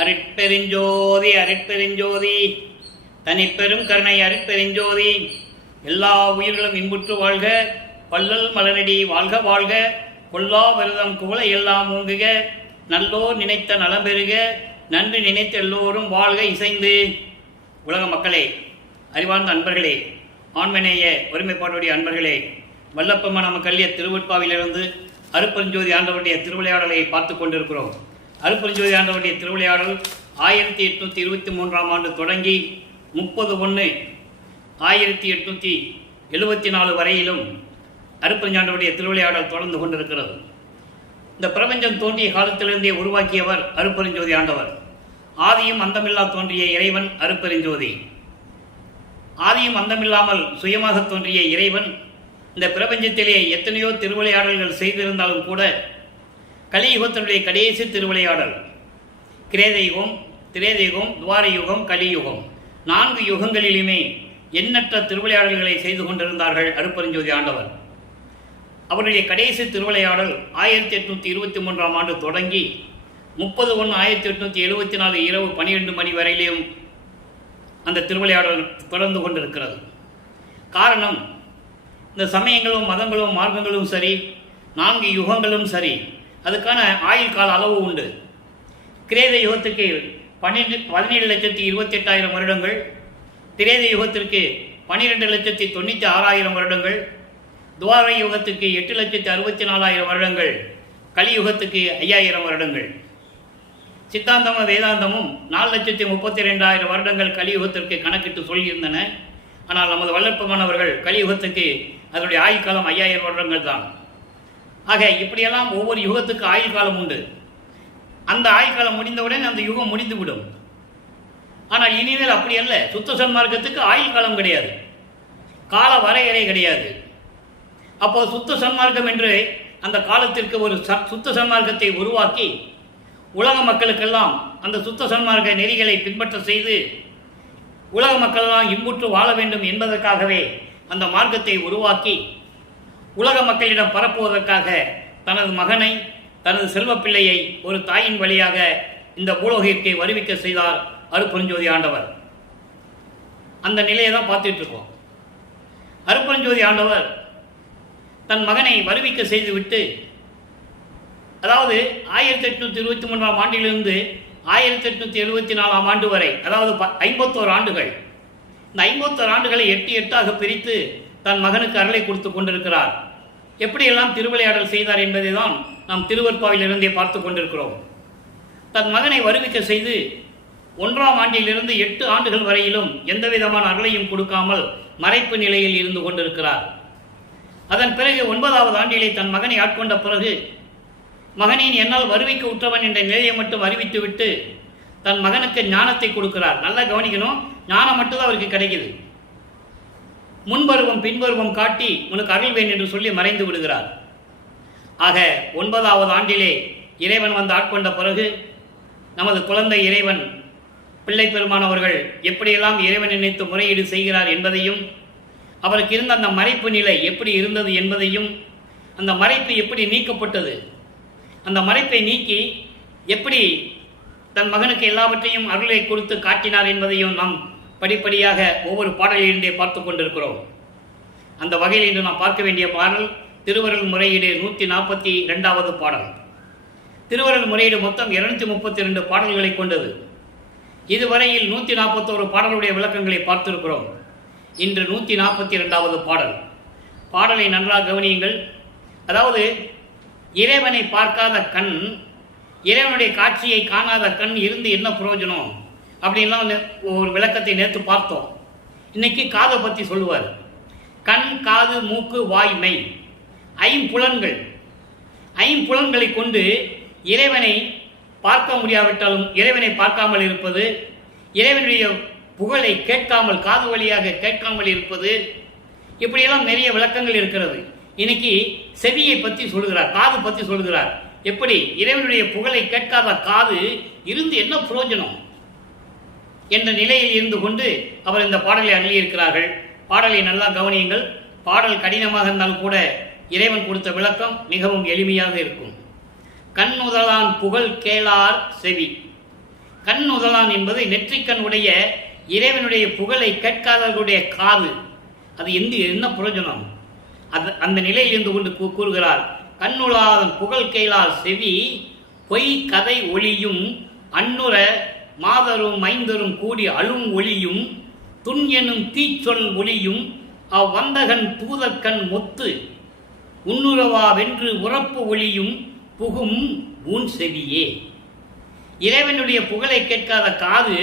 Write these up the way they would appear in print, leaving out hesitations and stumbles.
அருட்பெருஞ்சோதி அருட்பெருஞ்சோதி தனிப்பெரும் கருணை அருட்பெருஞ்சோதி. எல்லா உயிர்களும் இன்புற்று வாழ்க, பல்லல் மலரடி வாழ்க வாழ்க, கொல்லா விரதம் குவளை எல்லாம் ஓங்குக, நல்லோர் நினைத்த நலம் பெறுக, நன்றி நினைத்த எல்லோரும் வாழ்க இசைந்து. உலக மக்களே, அறிவார்ந்த அன்பர்களே, ஆண்மனேய ஒருமைப்பாட்டுடைய அன்பர்களே, வல்லப்பம்ம நம்ம கல்லிய திருவட்பாவிலிருந்து அருட்பெருஞ்சோதி ஆண்டவருடைய திருவிளையாடலை பார்த்து கொண்டிருக்கிறோம். அருட்பெருஞ்சோதி ஆண்டவருடைய திருவிளையாடல் 1823ஆம் ஆண்டு தொடங்கி 30/1/1874 வரையிலும் அருட்பெருஞ்சாண்டவருடைய திருவிளையாடல் தொடர்ந்து கொண்டிருக்கிறது. இந்த பிரபஞ்சம் தோன்றிய காலத்திலிருந்தே உருவாக்கியவர் அருட்பெருஞ்சோதி ஆண்டவர். ஆதியும் அந்தமில்லா தோன்றிய இறைவன் அருட்பெருஞ்சோதி. ஆதியும் அந்தமில்லாமல் சுயமாக தோன்றிய இறைவன் இந்த பிரபஞ்சத்திலே எத்தனையோ திருவிளையாடல்கள் செய்திருந்தாலும் கூட கலியுகத்தினுடைய கடைசி திருவிளையாடல் கிரேதயுகம், திரேதயுகம், துவாரயுகம், கலியுகம் 4 யுகங்களிலுமே எண்ணற்ற திருவிளையாடல்களை செய்து கொண்டிருந்தார்கள் அருட்பெருஞ்சோதி ஆண்டவர். அவருடைய கடைசி திருவிளையாடல் 1823ஆம் ஆண்டு தொடங்கி 30/1/1874 இரவு 12 மணி வரையிலும் அந்த திருவிளையாடல் தொடர்ந்து கொண்டிருக்கிறது. காரணம், இந்த சமயங்களும் மதங்களும் மார்க்கங்களும் சரி, 4 யுகங்களும் சரி, அதுக்கான ஆயுள் கால அளவு உண்டு. கிரேத யுகத்துக்கு 17,28,000 வருடங்கள், திரேத யுகத்திற்கு 12,96,000 வருடங்கள், துவார யுகத்துக்கு 8,64,000 வருடங்கள், கலியுகத்துக்கு 5,000 வருடங்கள். சித்தாந்தமும் வேதாந்தமும் 4,32,000 வருடங்கள் கலியுகத்திற்கு கணக்கிட்டு சொல்லியிருந்தன. ஆனால் நமது வல்லற்பமானவர்கள் கலியுகத்துக்கு அதனுடைய ஆயுள் காலம் 5,000 வருடங்கள் தான். ஆக இப்படியெல்லாம் ஒவ்வொரு யுகத்துக்கு ஆயுள் காலம் உண்டு. அந்த ஆயுள் காலம் முடிந்தவுடன் அந்த யுகம் முடிந்துவிடும். ஆனால் இனிமேல் அப்படி அல்ல. சுத்த சன்மார்க்கத்துக்கு ஆயுள் காலம் கிடையாது, கால வரையறை கிடையாது. அப்போ சுத்த சன்மார்க்கம் என்று அந்த காலத்திற்கு ஒரு சுத்த சன்மார்க்கத்தை உருவாக்கி உலக மக்களுக்கெல்லாம் அந்த சுத்த சன்மார்க்க நெறிகளை பின்பற்ற செய்து உலக மக்களெல்லாம் இன்புற்று வாழ வேண்டும் என்பதற்காகவே அந்த மார்க்கத்தை உருவாக்கி உலக மக்களிடம் பரப்புவதற்காக தனது மகனை, தனது செல்வ பிள்ளையை ஒரு தாயின் வழியாக இந்த பூலோகிற்கு வருவிக்க செய்தார் அருட்பெருஞ்சோதி ஆண்டவர். அந்த நிலையை தான் பார்த்துட்டு இருக்கோம். அருட்பெருஞ்சோதி ஆண்டவர் தன் மகனை வருவிக்க செய்துவிட்டு, அதாவது 1823ஆம் ஆண்டிலிருந்து 1874ஆம் ஆண்டு வரை, அதாவது 51 ஆண்டுகள், இந்த 51 ஆண்டுகளை 8 பிரித்து தன் மகனுக்கு அருளை கொடுத்து கொண்டிருக்கிறார். எப்படியெல்லாம் திருவிளையாடல் செய்தார் என்பதை தான் நாம் திருவற்பாவிலிருந்தே பார்த்து கொண்டிருக்கிறோம். தன் மகனை வருவிக்க செய்து 1ஆம் ஆண்டிலிருந்து 8 ஆண்டுகள் வரையிலும் எந்த விதமான அருளையும் கொடுக்காமல் மறைப்பு நிலையில் இருந்து கொண்டிருக்கிறார். அதன் பிறகு 9வது ஆண்டிலே தன் மகனை ஆட்கொண்ட பிறகு, மகனின் என்னால் வருவிக்க உற்றவன் என்ற நிலையை மட்டும் அறிவித்துவிட்டு தன் மகனுக்கு ஞானத்தை கொடுக்கிறார். நல்லா கவனிக்கணும், ஞானம் மட்டும்தான் அவருக்கு கிடைக்குது. முன்பருவம் பின்பருவம் காட்டி உனக்கு அருள்வேன் என்று சொல்லி மறைந்து விடுகிறார். ஆக 9வது ஆண்டிலே இறைவன் வந்து ஆட்கொண்ட பிறகு நமது குழந்தை இறைவன் பிள்ளை பெருமானவர்கள் எப்படியெல்லாம் இறைவன் நினைத்து முறையீடு செய்கிறார் என்பதையும், அவருக்கு இருந்த அந்த மறைப்பு நிலை எப்படி இருந்தது என்பதையும், அந்த மறைப்பு எப்படி நீக்கப்பட்டது, அந்த மறைப்பை நீக்கி எப்படி தன் மகனுக்கு எல்லாவற்றையும் அருளை கொடுத்து காட்டினார் என்பதையும் நாம் படிப்படியாக ஒவ்வொரு பாடலிலே பார்த்து கொண்டிருக்கிறோம். அந்த வகையில் இன்று நாம் பார்க்க வேண்டிய பாடல் திருவருள் முறையீடு 142வது பாடல். திருவருள் முறையீடு மொத்தம் 232 பாடல்களை கொண்டது. இதுவரையில் 141 பாடலுடைய விளக்கங்களை பார்த்திருக்கிறோம். இன்று 142வது பாடல். பாடலை நன்றாக கவனியுங்கள். அதாவது, இறைவனை பார்க்காத கண், இறைவனுடைய காட்சியை காணாத கண் இருந்து என்ன பிரயோஜனம் அப்படின்லாம் ஒரு விளக்கத்தை நேற்று பார்த்தோம். இன்னைக்கு காதை பற்றி சொல்லுவார். கண், காது, மூக்கு, வாய், மெய், ஐம்புலன்களை கொண்டு இறைவனை பார்க்க முடியாவிட்டாலும் இறைவனை பார்க்காமல் இருப்பது, இறைவனுடைய புகழை கேட்காமல், காது வழியாக கேட்காமல் இருப்பது, இப்படியெல்லாம் நிறைய விளக்கங்கள் இருக்கிறது. இன்னைக்கு செவியை பற்றி சொல்லுகிறார், காது பற்றி சொல்லுகிறார். எப்படி இறைவனுடைய புகழை கேட்காத காது இருந்து என்ன பிரயோஜனம் என்ற நிலையில் இருந்து கொண்டு அவர் இந்த பாடலை அருளியிருக்கிறார்கள். பாடலை நல்லா கவனியுங்கள். பாடல் கடினமாக இருந்தாலும் கூட இறைவன் கொடுத்த விளக்கம் மிகவும் எளிமையாக இருக்கும். கண் முதலான் புகழ் கேளார் செவி, கண் முதலான் என்பது நெற்றிக்கண் உடைய இறைவனுடைய புகழை கேட்காதவர்களுடைய காது. அது என்ன பிரயோஜனம்? அந்த நிலையில் இருந்து கொண்டு கூறுகிறார், கண்ணுளாதன் புகழ் கேளால் செவி பொய் கதை ஒளியும் அன்னுர மாதரும் மைந்தரும் கூடி அழும் ஒளியும் துன் எனும் தீச்சொல் ஒளியும் அவ்வந்தகன் தூதற்கண் மொத்து உன்னுறவா வென்று உறப்பு ஒளியும் புகும் ஊன் செவியே. இறைவனுடைய புகழை கேட்காத காது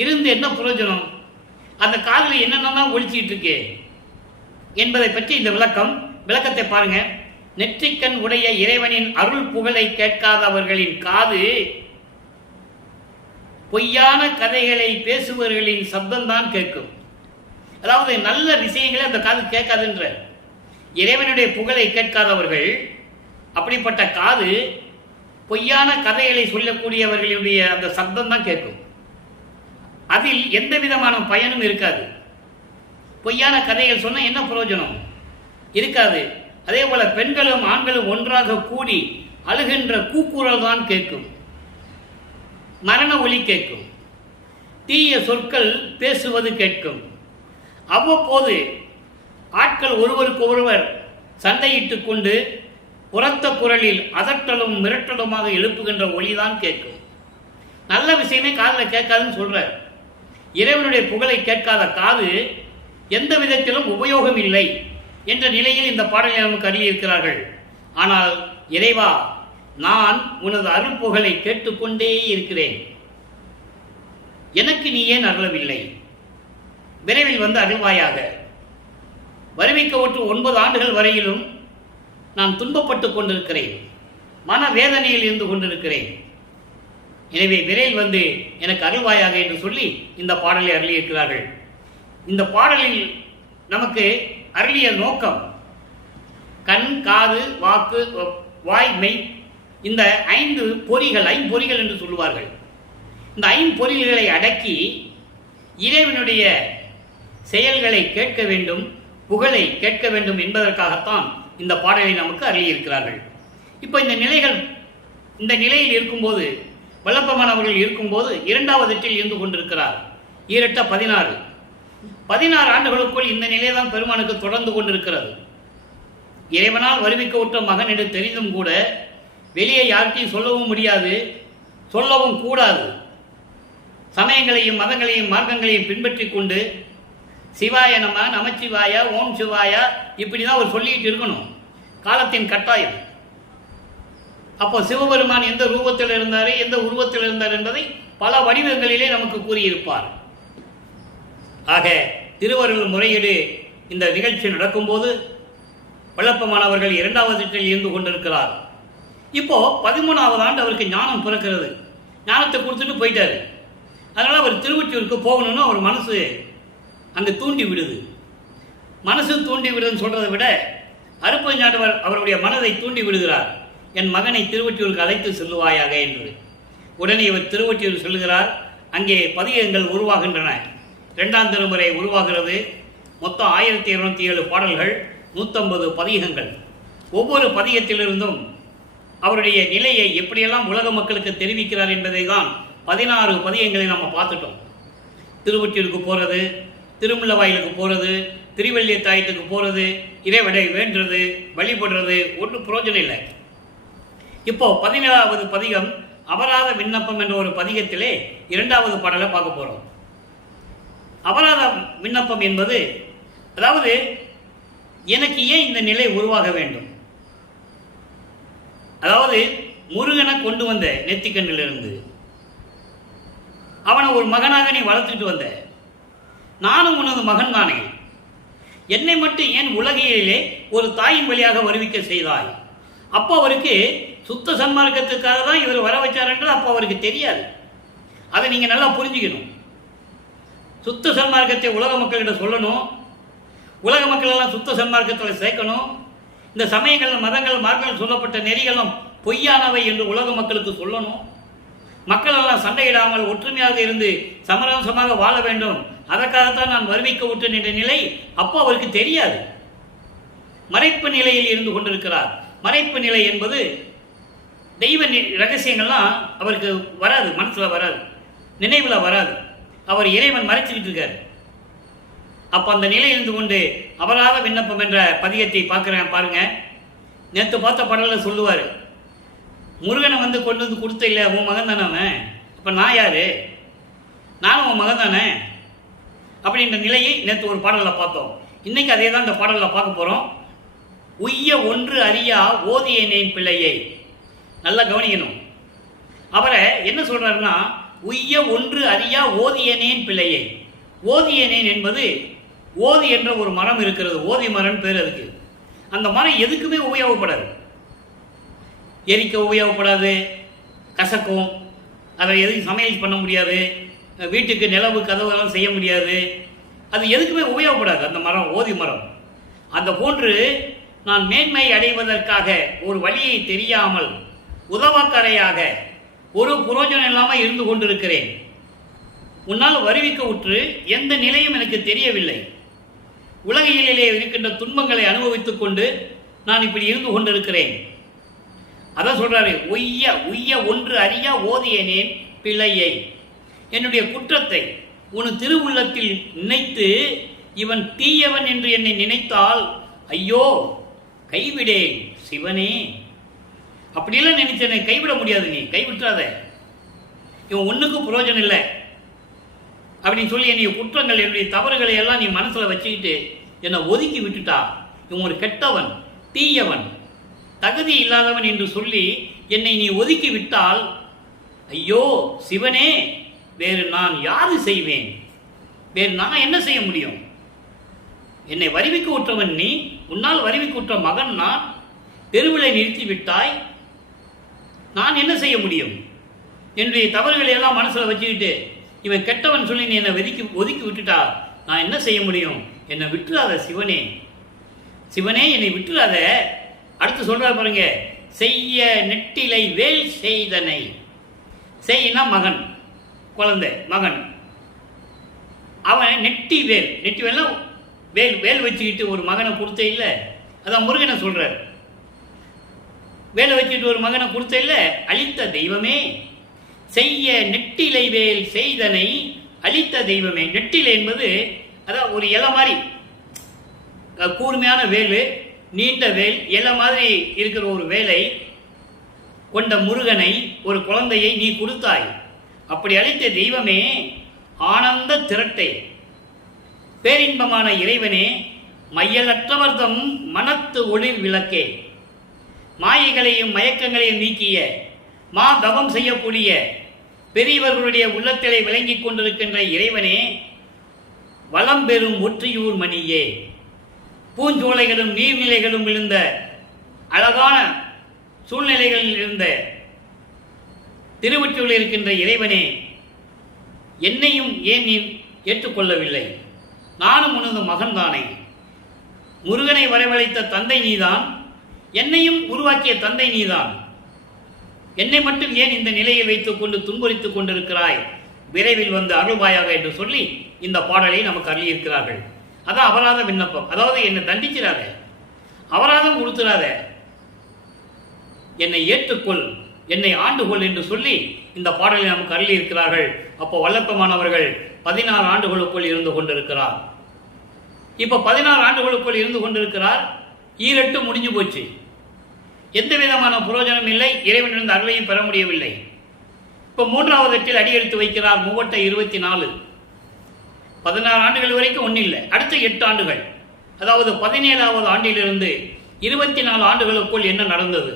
இருந்து என்ன பிரயோஜனம்? அந்த காதில் என்னென்னலாம் ஒழிச்சிட்டு இருக்கு என்பதை பற்றி இந்த விளக்கத்தை பாருங்க. நெற்றிக்கண் உடைய இறைவனின் அருள் புகழை கேட்காதவர்களின் காது பொய்யான கதைகளை பேசுபவர்களின் சப்தம்தான் கேட்கும். அதாவது நல்ல விஷயங்களை அந்த காது கேட்காதுன்ற. இறைவனுடைய புகழை கேட்காதவர்கள், அப்படிப்பட்ட காது பொய்யான கதைகளை சொல்லக்கூடியவர்களுடைய அந்த சப்தம் தான் கேட்கும். அதில் எந்த விதமான பயனும் இருக்காது. பொய்யான கதைகள் சொன்ன என்ன பிரயோஜனம்? இருக்காது. அதே போல பெண்களும் ஆண்களும் ஒன்றாக கூடி அழுகின்ற கூக்குரல் தான் கேட்கும், மரண ஒலி கேட்கும், தீய சொற்கள் பேசுவது கேட்கும். அவ்வப்போது ஆட்கள் ஒருவருக்கு ஒருவர் சண்டையிட்டுக் கொண்டு உரத்த குரலில் அதட்டலும் மிரட்டலுமாக எழுப்புகின்ற ஒளிதான் கேட்கும். நல்ல விஷயமே காதில் கேட்காதுன்னு சொல்றார். இறைவனுடைய புகழை கேட்காத காது எந்த விதத்திலும் உபயோகம் இல்லை என்ற நிலையில் இந்த பாடலை நமக்கு அறிவிக்கிறார்கள். ஆனால் இறைவா, நான் உனது அருள் புகழை கேட்டுக்கொண்டே இருக்கிறேன், எனக்கு நீ ஏன் அருளவில்லை? விரைவில் வந்து அருள்வாயாக. வறுமைக்கு ஒற்று 9 ஆண்டுகள் வரையிலும் நான் துன்பப்பட்டுக் கொண்டிருக்கிறேன், மன வேதனையில் இருந்து கொண்டிருக்கிறேன். எனவே விரைவில் வந்து எனக்கு அருள்வாயாக என்று சொல்லி இந்த பாடலை அருளியிருக்கிறார்கள். இந்த பாடலில் நமக்கு அருளிய நோக்கம் கண், காது, வாக்கு, வாய், மெய், இந்த 5 ஐம்பொறிகள் என்று சொல்லுவார்கள். இந்த 5 பொறிகளை அடக்கி இறைவனுடைய செயல்களை கேட்க வேண்டும், புகழை கேட்க வேண்டும் என்பதற்காகத்தான் இந்த பாடலை நமக்கு அருளியிருக்கிறார்கள். இப்போ இந்த நிலையில் இருக்கும்போது, வல்லப்பெருமான் அவர்கள் இருக்கும்போது 2வது எட்டில் இருந்து கொண்டிருக்கிறார். 16 ஆண்டுகளுக்குள் இந்த நிலைதான் பெருமானுக்கு தொடர்ந்து கொண்டிருக்கிறது. இறைவனால் வறுமைக்கு உற்ற மகன் என்று தெரிந்தும் கூட வெளியே யாருக்கையும் சொல்லவும் முடியாது, சொல்லவும் கூடாது. சமயங்களையும் மதங்களையும் மார்க்கங்களையும் பின்பற்றி கொண்டு சிவாய நமச்சிவாய, ஓம் சிவாயா இப்படிதான் அவர் சொல்லிட்டு இருக்கணும், காலத்தின் கட்டாயம். அப்போ சிவபெருமான் எந்த ரூபத்தில் இருந்தார், எந்த உருவத்தில் இருந்தார் என்பதை பல வடிவங்களிலே நமக்கு கூறியிருப்பார். ஆக திருவருள் முறையீடு இந்த நிகழ்ச்சி நடக்கும்போது வல்லப்பெருமான் 2வது எட்டில் இருந்து கொண்டிருக்கிறார். இப்போ 13வது ஆண்டு அவருக்கு ஞானம் பிறக்கிறது. ஞானத்தை கொடுத்துட்டு போயிட்டாரு. அதனால அவர் திருவொற்றியூருக்கு போகணும்னு அவர் மனசு அங்கே தூண்டி விடுது. மனசு தூண்டி விடுதுன்னு சொல்றதை விட அருப்பஞ்சாண்டவர் அவருடைய மனதை தூண்டி விடுகிறார், என் மகனை திருவொற்றியூருக்கு அழைத்து செல்லுவாயாக என்று. உடனே இவர் திருவொற்றியூர் செல்லுகிறார். அங்கே பதிகங்கள் உருவாகின்றன. 2ஆம் திருமுறை உருவாகிறது. மொத்தம் 1207 பாடல்கள், 150 பதிகங்கள். ஒவ்வொரு பதிகத்திலிருந்தும் அவருடைய நிலையை எப்படியெல்லாம் உலக மக்களுக்கு தெரிவிக்கிறார் என்பதை தான் 16 பதிகங்களை நம்ம பார்த்துட்டோம். திருவொற்றியூருக்கு போகிறது, திருமுல்லவாயிலுக்கு போகிறது, திருவெள்ளியத்தாயத்துக்கு போகிறது, இறைவனை வேண்டுறது, வழிபடுறது, ஒன்றும் பிரயோஜனம் இல்லை. இப்போ 17வது பதிகம் அபராத விண்ணப்பம் என்ற ஒரு பதிகத்திலே 2வது பாடலை பார்க்க போகிறோம். அபராத விண்ணப்பம் என்பது, அதாவது எனக்கு ஏன் இந்த நிலை உருவாக வேண்டும்? அதாவது முருகனை கொண்டு வந்த நெத்திக்கண்ணிலிருந்து அவனை ஒரு மகனாக நீ வளர்த்துட்டு வந்த, நானும் உனது மகன் தானே, என்னை மட்டும் ஏன் உலகிலே ஒரு தாயின் வழியாக வருவிக்க செய்தாய்? அப்போ அவருக்கு சுத்த சன்மார்க்கத்துக்காக தான் இவர் வர வச்சாருன்றது அப்போ அவருக்கு தெரியாது. அதை நீங்கள் நல்லா புரிஞ்சுக்கணும். சுத்த சன்மார்க்கத்தை உலக மக்கள்கிட்ட சொல்லணும், உலக மக்கள் எல்லாம் சுத்த சன்மார்க்கத்தில் சேர்க்கணும். இந்த சமயங்கள், மதங்கள், மார்க்கங்கள் சொல்லப்பட்ட நெறிகளும் பொய்யானவை என்று உலக மக்களுக்கு சொல்லணும். மக்கள் எல்லாம் சண்டையிடாமல் ஒற்றுமையாக இருந்து சமரசமாக வாழ வேண்டும், அதற்காகத்தான் நான் வறுமைக்க விட்டேன் என்ற நிலை அப்போ அவருக்கு தெரியாது. மறைப்பு நிலையில் இருந்து கொண்டிருக்கிறார். மறைப்பு நிலை என்பது தெய்வ ரகசியங்கள்லாம் அவருக்கு வராது, மனசில் வராது, நினைவில் வராது. அவர் இறைவன் மறைச்சிக்கிட்டு இருக்கார். அப்போ அந்த நிலை இருந்து கொண்டு அபராத விண்ணப்பம் என்ற பதிகத்தை பார்க்குறேன் பாருங்க. நேற்று பார்த்த பாடலில் சொல்லுவார், முருகனை வந்து கொண்டு வந்து கொடுத்த இல்லை, உன் மகன் தானே அவன், இப்போ நான் யார், நானும் உன் மகன் தானே அப்படின்ற நிலையை நேற்று ஒரு பாடலில் பார்த்தோம். இன்றைக்கி அதே தான் இந்த பாடலில் பார்க்க போகிறோம். உய்ய ஒன்று அறியா ஓதியனேன் பிள்ளையை. நல்லா கவனிக்கணும். அவரை என்ன சொல்கிறாருன்னா, உய்ய ஒன்று அறியா ஓதியனேன் பிள்ளையை. ஓதியனேன் என்பது ஓதி என்ற ஒரு மரம் இருக்கிறது, ஓதி மரம்னு பேர் அதுக்கு. அந்த மரம் எதுக்குமே உபயோகப்படாது. எரிக்க உபயோகப்படாது, கசக்கும், அதை எதுக்கும் சமையல் பண்ண முடியாது, வீட்டுக்கு நிலவு கதவுலாம் செய்ய முடியாது, அது எதுக்குமே உபயோகப்படாது அந்த மரம், ஓதி மரம். அந்த போன்று நான் மேன்மை அடைவதற்காக ஒரு வழியை தெரியாமல் உதவக்கரையாக ஒரு புரோஜனம் இல்லாமல் இருந்து கொண்டிருக்கிறேன். உன்னால் வருவிக்க உற்று எந்த நிலையும் எனக்கு தெரியவில்லை. உலகிலே இருக்கின்ற துன்பங்களை அனுபவித்துக் கொண்டு நான் இப்படி இருந்து கொண்டிருக்கிறேன். அதான் சொல்றாரு, உய்ய ஒன்று அறியா ஓதியனேன் பிள்ளையை. என்னுடைய குற்றத்தை உன் திருவுள்ளத்தில் நினைத்து இவன் தீயவன் என்று என்னை நினைத்தால் ஐயோ கைவிடேன் சிவனே. அப்படியெல்லாம் நினைச்சேன், கைவிட முடியாது, நீ கைவிட்டாத, இவன் ஒன்றுக்கும் புரோஜனம் இல்லை அப்படின்னு சொல்லி என்னுடைய குற்றங்கள் என்னுடைய தவறுகளை எல்லாம் நீ மனசில் வச்சுக்கிட்டு என்னை ஒதுக்கி விட்டுட்டா. இவன் ஒரு கெட்டவன், தீயவன், தகுதி இல்லாதவன் என்று சொல்லி என்னை நீ ஒதுக்கி விட்டால் ஐயோ சிவனே, வேறு நான் யாது செய்வேன், வேறு நான் என்ன செய்ய முடியும்? என்னை வருவிக்கு உற்றவன் நீ, உன்னால் வருவிக்கு உற்ற மகன் நான், தெருவிலை நிறுத்தி விட்டாய், நான் என்ன செய்ய முடியும்? என்னுடைய தவறுகளை எல்லாம் மனசில் வச்சுக்கிட்டு இவன் கெட்டவன் சொல்லி நீ என்னை ஒதுக்கி விட்டுட்டா நான் என்ன செய்ய முடியும்? என்னை விட்டுறாத சிவனே, சிவனே என்னை விட்டுறாத. அடுத்து சொல்றாரு பாருங்க, செய்ய நெட்டிலை வேல் செய்தனை. செய்யினா மகன், குழந்தை, மகன். அவன் நெட்டி வேல், நெட்டி வேல்னா வேல், வேல் வச்சுக்கிட்டு ஒரு மகனை கொடுத்த இல்லை, அதான் முருகனை சொல்றார். வேலை வச்சுட்டு ஒரு மகனை கொடுத்த இல்லை, அழித்த தெய்வமே. செய்ய நெட்டிலை வேல் செய்தனை அழித்த தெய்வமே. நெட்டிலை என்பது அதான் ஒரு இலை மாதிரி, கூர்மையான வேல், நீண்ட வேல், இலை மாதிரி இருக்கிற ஒரு வேலை கொண்ட முருகனை, ஒரு குழந்தையை நீ கொடுத்தாய். அப்படி அழித்த தெய்வமே, ஆனந்த திரட்டை, பேரின்பமான இறைவனே, மையலற்றவர்தம் மனத்து ஒளிர் விளக்கே. மாயைகளையும் மயக்கங்களையும் நீக்கிய, மா தவம் செய்யக்கூடிய பெரியவர்களுடைய உள்ளத்திலே விளங்கிக் கொண்டிருக்கின்ற இறைவனே, வளம் பெறும் ஒற்றியூர் மணியே. பூஞ்சோலைகளும் நீர்நிலைகளும் இருந்த அழகான சூழ்நிலைகளில் இருந்த திருவொற்றியூரில் இருக்கின்ற இறைவனே, என்னையும் ஏன் நீ ஏற்றுக்கொள்ளவில்லை? நானும் உனது மகன்தானே. முருகனை வரவழைத்த தந்தை நீதான், என்னையும் உருவாக்கிய தந்தை நீதான். என்னை மட்டும் ஏன் இந்த நிலையை வைத்துக் கொண்டு துன்புறுத்திக் கொண்டிருக்கிறாய்? விரைவில் வந்து அருள்வாயாக என்று சொல்லி இந்த பாடலை நமக்கு அருளியிருக்கிறார்கள். அதான் அபராத விண்ணப்பம். அதாவது என்னை தண்டிச்சிடாத, அபராதம் கொடுத்துடாத, என்னை ஏற்றுக்கொள், என்னை ஆண்டுகொள் என்று சொல்லி இந்த பாடலை நமக்கு அருளியிருக்கிறார்கள். அப்போ வல்லப்பமானவர்கள் 16 ஆண்டுகளுக்குள் இருந்து கொண்டிருக்கிறார். இப்போ 16 ஆண்டுகளுக்குள் இருந்து கொண்டிருக்கிறார். ஈரட்டு முடிஞ்சு போச்சு. எந்த விதமான புரோஜனம் இல்லை, இறைவனிலிருந்து அருளையும் பெற முடியவில்லை. இப்போ 3வது எட்டில் அடியெடுத்து வைக்கிறார். 3/24, 16 ஆண்டுகள் வரைக்கும் ஒன்றும் இல்லை. அடுத்த 8 ஆண்டுகள், அதாவது 17வது ஆண்டிலிருந்து 24 ஆண்டுகளுக்குள் என்ன நடந்தது,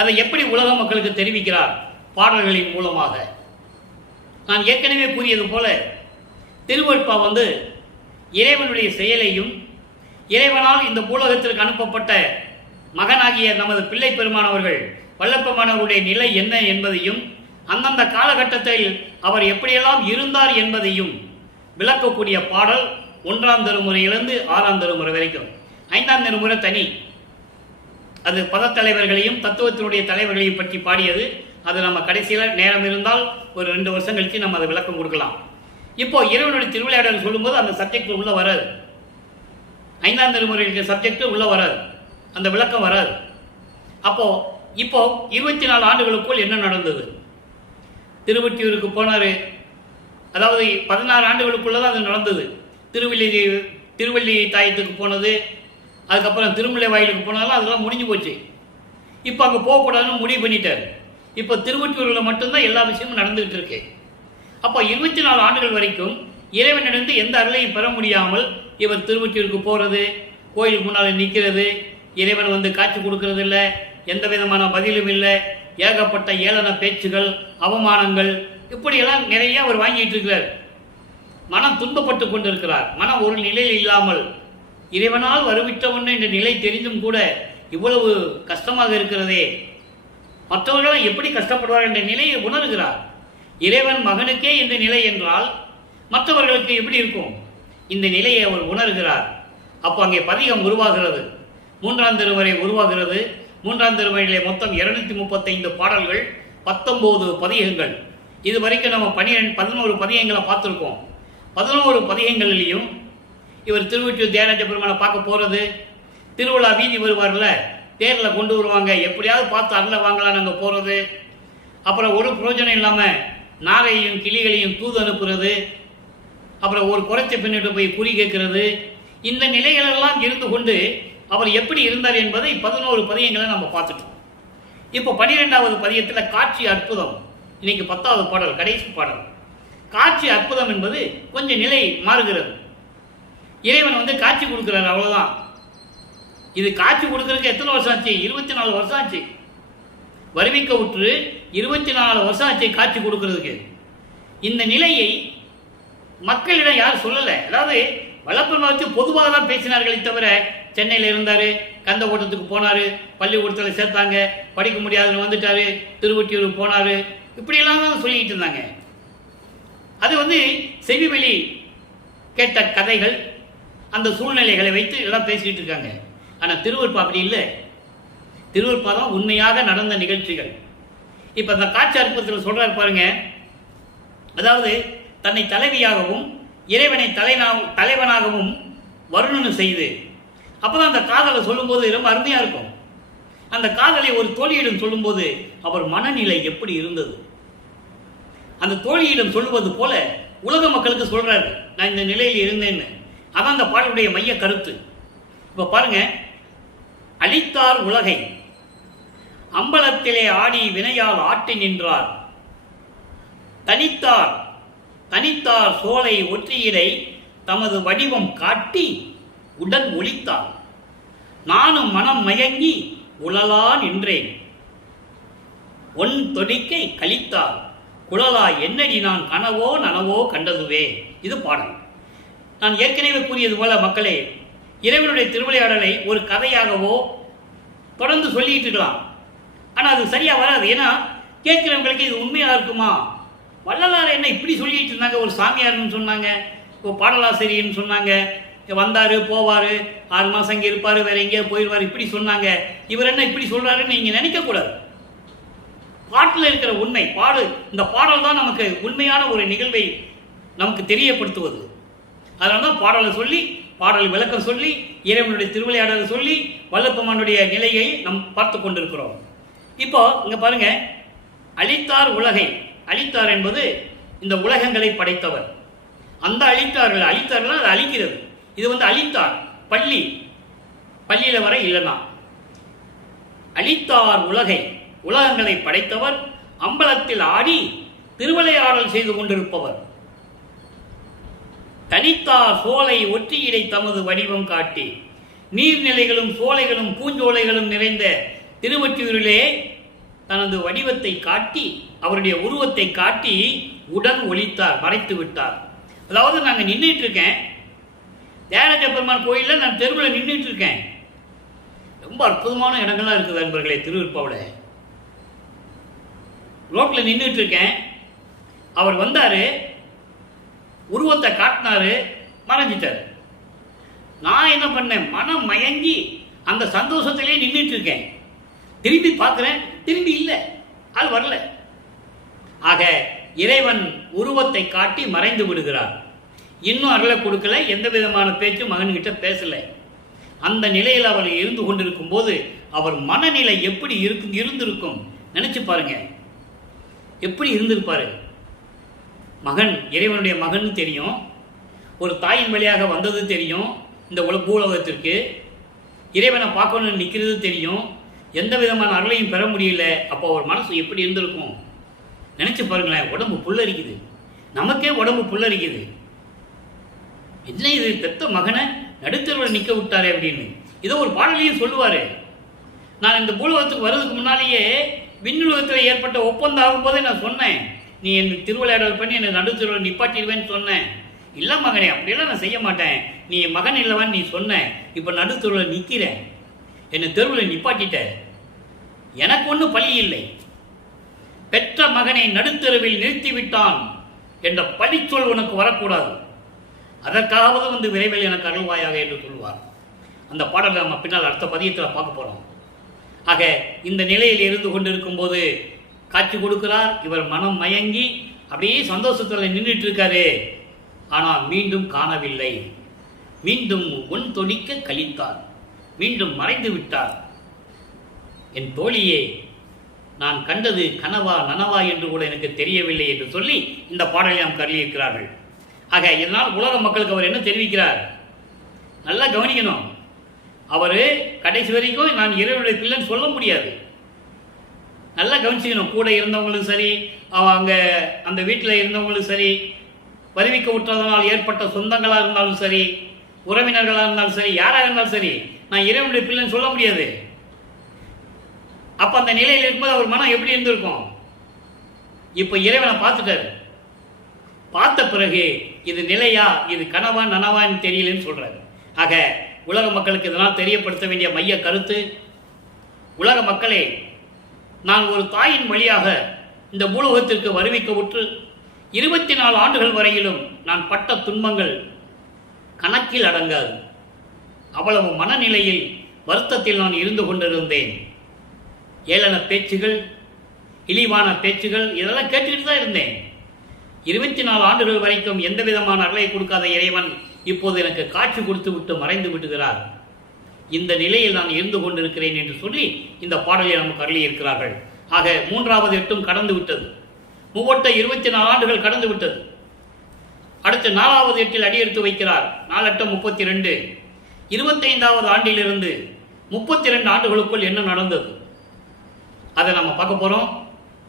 அதை எப்படி உலக மக்களுக்கு தெரிவிக்கிறார்? பாடல்களின் மூலமாக. நான் ஏற்கனவே கூறியது போல திருவருட்பா இறைவனுடைய செயலையும், இறைவனால் இந்த பூலகத்திற்கு அனுப்பப்பட்ட மகனாகிய நமது பிள்ளை பெருமானவர்கள் வல்லப்பமானவருடைய நிலை என்ன என்பதையும், அந்தந்த காலகட்டத்தில் அவர் எப்படியெல்லாம் இருந்தார் என்பதையும் விளக்கக்கூடிய பாடல் 1ஆம் திருமுறையிலிருந்து 6ஆம் திருமுறை வரைக்கும். 5ஆம் திருமுறை தனி, அது பதத்தலைவர்களையும் தத்துவத்தினுடைய தலைவர்களையும் பற்றி பாடியது. அது நம்ம கடைசியில் நேரம் இருந்தால் ஒரு 2 வருஷம் கழித்து நம்ம அதை விளக்கம் கொடுக்கலாம். இப்போ இறைவனுடைய திருவிளையாடல் சொல்லும்போது அந்த சப்ஜெக்ட் உள்ள வராது. 5ஆம் திருமுறைக்கு சப்ஜெக்ட் உள்ள வராது, அந்த விளக்கம் வராது. அப்போ இப்போ 24 ஆண்டுகளுக்குள் என்ன நடந்தது? திருவொற்றியூருக்கு போனார். அதாவது 16 ஆண்டுகளுக்குள்ளதான் அது நடந்தது. திருவள்ளி தாயத்துக்கு போனது, அதுக்கப்புறம் திருமலை வாயிலுக்கு போனாலும் அதெல்லாம் முடிஞ்சு போச்சு. இப்போ அங்கே போகக்கூடாதுன்னு முடிவு பண்ணிட்டார். இப்போ திருவொற்றியூரில் மட்டும்தான் எல்லா விஷயமும் நடந்துகிட்டு இருக்கு. அப்போ 24 ஆண்டுகள் வரைக்கும் இறைவனிடந்து எந்த அருளையும் பெற முடியாமல் இவர் திருவொற்றியூருக்கு போகிறது, கோயிலுக்கு முன்னால் நிற்கிறது, இறைவன் வந்து காட்சி கொடுக்கறது இல்லை, எந்த விதமான பதிலும் இல்லை, ஏகப்பட்ட ஏளன பேச்சுகள், அவமானங்கள், இப்படியெல்லாம் நிறைய அவர் வாங்கிட்டு இருக்கிறார். மனம் துன்பப்பட்டு கொண்டிருக்கிறார். மனம் ஒரு நிலையில் இல்லாமல் இறைவனால் வருவிட்டவன் என்ற நிலை தெரிந்தும் கூட இவ்வளவு கஷ்டமாக இருக்கிறதே, மற்றவர்கள் எப்படி கஷ்டப்படுவார் என்ற நிலையை உணர்கிறார். இறைவன் மகனுக்கே இந்த நிலை என்றால் மற்றவர்களுக்கு எப்படி இருக்கும்? இந்த நிலையை அவர் உணர்கிறார். அப்போ அங்கே பதிகம் உருவாகிறது, 3ஆம் திருமுறை உருவாகிறது. 3ஆம் திருமுறையிலே மொத்தம் 235 பாடல்கள், 19 பதிகங்கள். இது வரைக்கும் நம்ம 11 பதிகங்களை பார்த்துருக்கோம். 11 பதிகங்களிலையும் இவர் திருவொற்றியூர் தியாகராஜ பெருமானை பார்க்க போகிறது, திருவிழா வீதி வருவார்ல, தேரில் கொண்டு வருவாங்க, எப்படியாவது பார்த்து அருளை வாங்கலாம் நாங்கள் போகிறது, அப்புறம் ஒரு பிரயோஜனம் இல்லாமல் நாகையும் கிளிகளையும் தூது அனுப்புறது, அப்புறம் ஒரு குறைச்ச பெண்ணிட்டு போய் குறி கேட்கறது, இந்த நிலைகளெல்லாம் இருந்து கொண்டு அவர் எப்படி இருந்தார் என்பதை 11 பதியங்களை நம்ம பார்த்துட்டோம். இப்போ 12வது பதியத்தில் காட்சி அற்புதம். இன்னைக்கு 10வது பாடல், கடைசி பாடல். காட்சி அற்புதம் என்பது கொஞ்சம் நிலை மாறுகிறது. இறைவன் வந்து காட்சி கொடுக்கிறார், அவ்வளவுதான். இது காட்சி கொடுக்கறதுக்கு எத்தனை வருஷம் ஆச்சு? 24 வருஷம் ஆச்சு. வருவிக்க விட்டு 24 வருஷம் ஆச்சு காட்சி கொடுக்கறதுக்கு. இந்த நிலையை மக்களிடம் யாரும் சொல்லலை. அதாவது வல்லப்பெருமாள் வச்சு பொதுவாக தான் பேசினார்களே தவிர, சென்னையில் இருந்தார், கந்த ஓட்டத்துக்கு போனார், பள்ளிக்கூடத்தில் சேர்த்தாங்க, படிக்க முடியாதுன்னு வந்துட்டார், திருவொற்றியூருக்கு போனார், இப்படியெல்லாம் தான் சொல்லிக்கிட்டு இருந்தாங்க. அது வந்து செவிவெளி கேட்ட கதைகள், அந்த சூழ்நிலைகளை வைத்து எல்லாம் பேசிக்கிட்டு இருக்காங்க. ஆனால் திருவருட்பா அப்படி இல்லை. திருவருட்பா தான் உண்மையாக நடந்த நிகழ்ச்சிகள். இப்போ அந்த காட்சி அற்புதத்தில் சொல்றாரு பாருங்க. அதாவது தன்னை தலைவியாகவும் இறைவனை தலைவனாகவும் வருணனை செய்து, அப்போதான் அந்த காதலை சொல்லும்போது ரொம்ப அருமையாக இருக்கும். அந்த காதலை ஒரு தோழியிடம் சொல்லும்போது அவர் மனநிலை எப்படி இருந்தது, அந்த தோழியிடம் சொல்லுவது போல உலக மக்களுக்கு சொல்றாரு, நான் இந்த நிலையில் இருந்தேன்னு. அதான் அந்த பாடலுடைய மைய கருத்து. இப்போ பாருங்க, அளித்தார் உலகை, அம்பலத்திலே ஆடி வினையால் ஆட்டி நின்றார், தனித்தார் சோலை ஒற்றியிடை தமது வடிவம் காட்டி உடன் ஒளித்தார், நானும் மனம் மயங்கி உழலா நின்றேன், ஒன் தொடிக்கை கழித்தார், குழலா என்னடி நான் கனவோ நனவோ கண்டதுவே. இது பாடல். நான் ஏற்கனவே கூறியது போல மக்களே, இறைவனுடைய திருவிளையாடலை ஒரு கதையாகவோ தொடர்ந்து சொல்லிட்டு இருக்கலாம். ஆனால் அது சரியா வராது. ஏன்னா கேட்கிறவங்களுக்கு இது உண்மையாக இருக்குமா? வள்ளலார் என்ன இப்படி சொல்லிட்டு இருந்தாங்க, ஒரு சாமியார்னு சொன்னாங்க, ஒரு பாடலாசிரியர்னு சொன்னாங்க, வந்தார் போவார், 6 மாதம் இங்கே இருப்பார், வேற எங்கேயோ போயிடுவார், இப்படி சொன்னாங்க. இவர் என்ன இப்படி சொல்றாருன்னு நீங்கள் நினைக்கக்கூடாது. பாட்டில் இருக்கிற உண்மை இந்த பாடல் தான் நமக்கு உண்மையான ஒரு நிகழ்வை நமக்கு தெரியப்படுத்துவது. அதனால தான் பாடலை சொல்லி, பாடல் விளக்கம் சொல்லி, இறைவனுடைய திருவிளையாடலை சொல்லி, வல்லப்பெருமானுடைய நிலையை நாம் பார்த்து கொண்டிருக்கிறோம். இப்போ இங்க பாருங்க, அளித்தார் உலகை. அளித்தார் என்பது இந்த உலகங்களை படைத்தவர். அந்த அளித்தார்கள் அது அழிக்கிறது. இது வந்து அளித்தார் பள்ளியில வர இல்லைனா அளித்தார் உலகை, உலகங்களை படைத்தவர், அம்பலத்தில் ஆடி திருவிளையாடல் செய்து கொண்டிருப்பவர், தனித்தார் சோலை ஒற்றியிடை தமது வடிவம் காட்டி, நீர்நிலைகளும் சோலைகளும் பூஞ்சோலைகளும் நிறைந்த திருவொற்றியூரிலே தனது வடிவத்தை காட்டி, அவருடைய உருவத்தை காட்டி உடன் ஒளித்தார், மறைத்து விட்டார். அதாவது நாங்கள் நின்றுட்டு இருக்கேன், தியாகராஜ பெருமான் கோயிலில் நான் தெருவில் நின்றுட்டு இருக்கேன். ரொம்ப அற்புதமான இடங்கள்லாம் இருக்குது நண்பர்களே. திருவிருப்பாவில் ரோட்டில் நின்றுட்டு இருக்கேன். அவர் வந்தார், உருவத்தை காட்டினாரு, மறைஞ்சிட்டார். நான் என்ன பண்ணேன், மனம் மயங்கி அந்த சந்தோஷத்திலே நின்றுட்டு இருக்கேன். திரும்பி பார்க்குறேன், திரும்பி இல்லை, அது வரல. ஆக இறைவன் உருவத்தை காட்டி மறைந்து விடுகிறார். இன்னும் அருளை கொடுக்கல, எந்த விதமான பேச்சும் மகன்கிட்ட பேசலை. அந்த நிலையில் அவர் இருந்து கொண்டிருக்கும் போது அவர் மனநிலை எப்படி இருந்திருக்கும் நினைச்சு பாருங்க. எப்படி இருந்திருப்பாரு? மகன் இறைவனுடைய மகன் தெரியும், ஒரு தாயின் வழியாக வந்தது தெரியும், இந்த பூலோகத்திற்கு இறைவனை பார்க்கணும்னு நிற்கிறது தெரியும், எந்த விதமான அருளையும் பெற முடியல. அப்போ அவர் மனசு எப்படி இருந்திருக்கும் நினைச்சு பாருங்களேன். உடம்பு புல்லரிக்குது, நமக்கே உடம்பு புல்லரிக்குது. என்ன இது, பெத்த மகனை நடுத்தருவில் நிற்க விட்டாரு அப்படின்னு இதோ ஒரு பாடலையும் சொல்லுவாரு. நான் இந்த பூலோகத்துக்கு வர்றதுக்கு முன்னாலேயே விண்ணுலகத்தில் ஏற்பட்ட ஒப்பந்தம் ஆகும்போதே நான் சொன்னேன், நீ என்னை திருவிளையாடல் பண்ணி என்னை நடுத்தருவில் நிப்பாட்டிடுவேன்னு சொன்னேன். இல்லை மகனே, அப்படியெல்லாம் நான் செய்ய மாட்டேன், நீ மகன் இல்லவன் நீ சொன்ன, இப்போ நடுத்தருவில் நிற்கிறேன், என்னை தெருவில் நிப்பாட்டிட்ட, எனக்கு ஒன்றும் பழி இல்லை, பெற்ற மகனை நடுத்தருவில் நிறுத்திவிட்டான் என்ற பழிச்சொல் உனக்கு வரக்கூடாது, அதற்காவது வந்து விரைவில் எனக்கு அருள்வாயாக என்று சொல்வார். அந்த பாடலை நம்ம பின்னால் அடுத்த பதியத்தில் பார்க்க போகிறோம். ஆக இந்த நிலையில் இருந்து கொண்டிருக்கும் போது காட்சி கொடுக்கிறார். இவர் மனம் மயங்கி அப்படியே சந்தோஷத்தில் நின்றுட்டு இருக்காரு. ஆனால் மீண்டும் காணவில்லை. மீண்டும் ஒன் தொடிக்க கழித்தார், மீண்டும் மறைந்து விட்டார். என் தோழியே, நான் கண்டது கனவா நனவா என்று கூட எனக்கு தெரியவில்லை என்று சொல்லி இந்த பாடலை நாம் கருதியிருக்கிறார்கள். ஆக இதனால் உலக மக்களுக்கு அவர் என்ன தெரிவிக்கிறார்? நல்லா கவனிக்கணும். அவர் கடைசி வரைக்கும் நான் இறைவனுடைய பிள்ளைன்னு சொல்ல முடியாது. நல்லா கவனிச்சுக்கணும். கூட இருந்தவங்களும் சரி, அங்கே அந்த வீட்டில் இருந்தவங்களும் சரி, வருவிக்க விட்டதனால் ஏற்பட்ட சொந்தங்களாக இருந்தாலும் சரி, உறவினர்களாக இருந்தாலும் சரி, யாராக இருந்தாலும் சரி, நான் இறைவனுடைய பிள்ளைன்னு சொல்ல முடியாது. அப்போ அந்த நிலையில் இருக்கும்போது அவர் மனம் எப்படி இருந்திருக்கும்? இப்போ இறைவனை பார்த்துட்டாரு. பார்த்த பிறகு இது நிலையா, இது கனவா நனவான்னு தெரியலன்னு சொல்றாரு. ஆக உலக மக்களுக்கு இதனால் தெரியப்படுத்த வேண்டிய மைய கருத்து, உலக மக்களே, நான் ஒரு தாயின் வழியாக இந்த பூலோகத்திற்கு வருவிக்க விட்டு 24 ஆண்டுகள் வரையிலும் நான் பட்ட துன்பங்கள் கணக்கில் அடங்காது. அவ்வளவு மனநிலையில் வருத்தத்தில் நான் இருந்து கொண்டிருந்தேன். ஏளன பேச்சுகள், இழிவான பேச்சுகள், இதெல்லாம் கேட்டுக்கிட்டு தான் இருந்தேன். 24 ஆண்டுகள் வரைக்கும் எந்த விதமான அருளை கொடுக்காத இறைவன் இப்போது எனக்கு காட்சி கொடுத்து விட்டு மறைந்து விடுகிறார். இந்த நிலையில் நான் இருந்து கொண்டிருக்கிறேன் என்று சொல்லி இந்த பாடலை நமக்கு அருளி இருக்கிறார்கள். ஆக 3வது எட்டும் கடந்து விட்டது. மூவட்ட 24 ஆண்டுகள் கடந்து விட்டது. அடுத்து 4வது எட்டில் அடியெடுத்து வைக்கிறார். 4 8 32. 25வது ஆண்டிலிருந்து 32 ஆண்டுகளுக்குள் என்ன நடந்தது அதை நம்ம பார்க்க போறோம்.